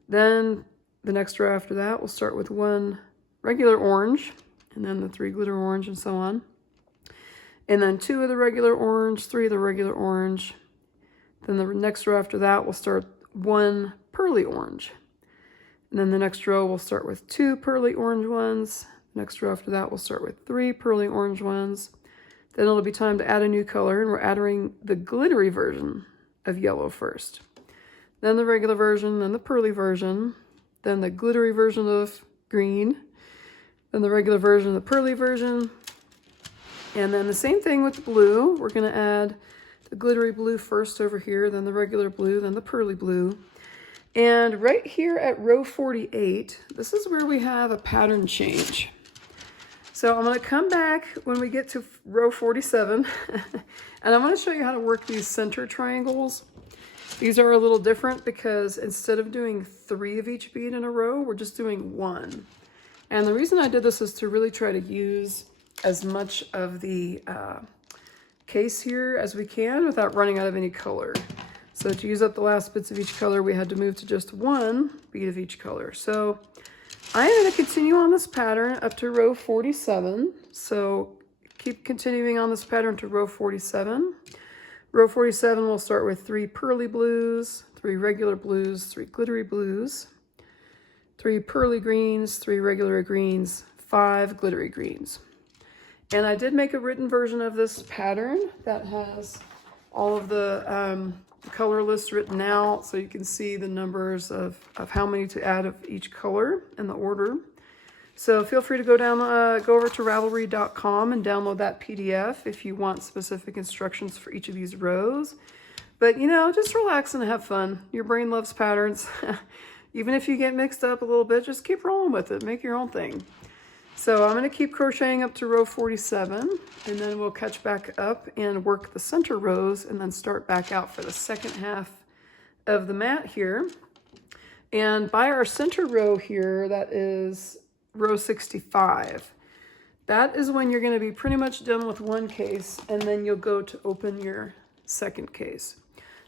Then the next row after that will start with 1 regular orange, and then the 3 glitter orange, and so on. And then 2 of the regular orange, 3 of the regular orange. Then the next row after that will start 1 pearly orange. And then the next row will start with 2 pearly orange ones. Next row after that will start with 3 pearly orange ones. Then it'll be time to add a new color, and we're adding the glittery version of yellow first. Then the regular version, then the pearly version, then the glittery version of green, then the regular version, the pearly version, and then the same thing with the blue. We're going to add the glittery blue first over here, then the regular blue, then the pearly blue. And right here at row 48, this is where we have a pattern change. So I'm going to come back when we get to row 47, and I'm going to show you how to work these center triangles. These are a little different because instead of doing 3 of each bead in a row, we're just doing 1. And the reason I did this is to really try to use as much of the case here as we can without running out of any color. So to use up the last bits of each color, we had to move to just 1 bead of each color. So I am going to continue on this pattern up to row 47. So keep continuing on this pattern to row 47. Row 47 will start with 3 pearly blues, 3 regular blues, 3 glittery blues, 3 pearly greens, 3 regular greens, 5 glittery greens. And I did make a written version of this pattern that has all of the color list written out so you can see the numbers of how many to add of each color and the order. So feel free to go over to Ravelry.com and download that PDF if you want specific instructions for each of these rows. But, you know, just relax and have fun. Your brain loves patterns. Even if you get mixed up a little bit, just keep rolling with it. Make your own thing. So I'm going to keep crocheting up to row 47, and then we'll catch back up and work the center rows and then start back out for the second half of the mat here. And by our center row here, that is row 65. That is when you're going to be pretty much done with one case, and then you'll go to open your second case.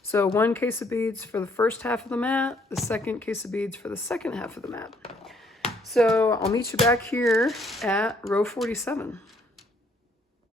So one case of beads for the first half of the mat, the second case of beads for the second half of the mat. So I'll meet you back here at row 47.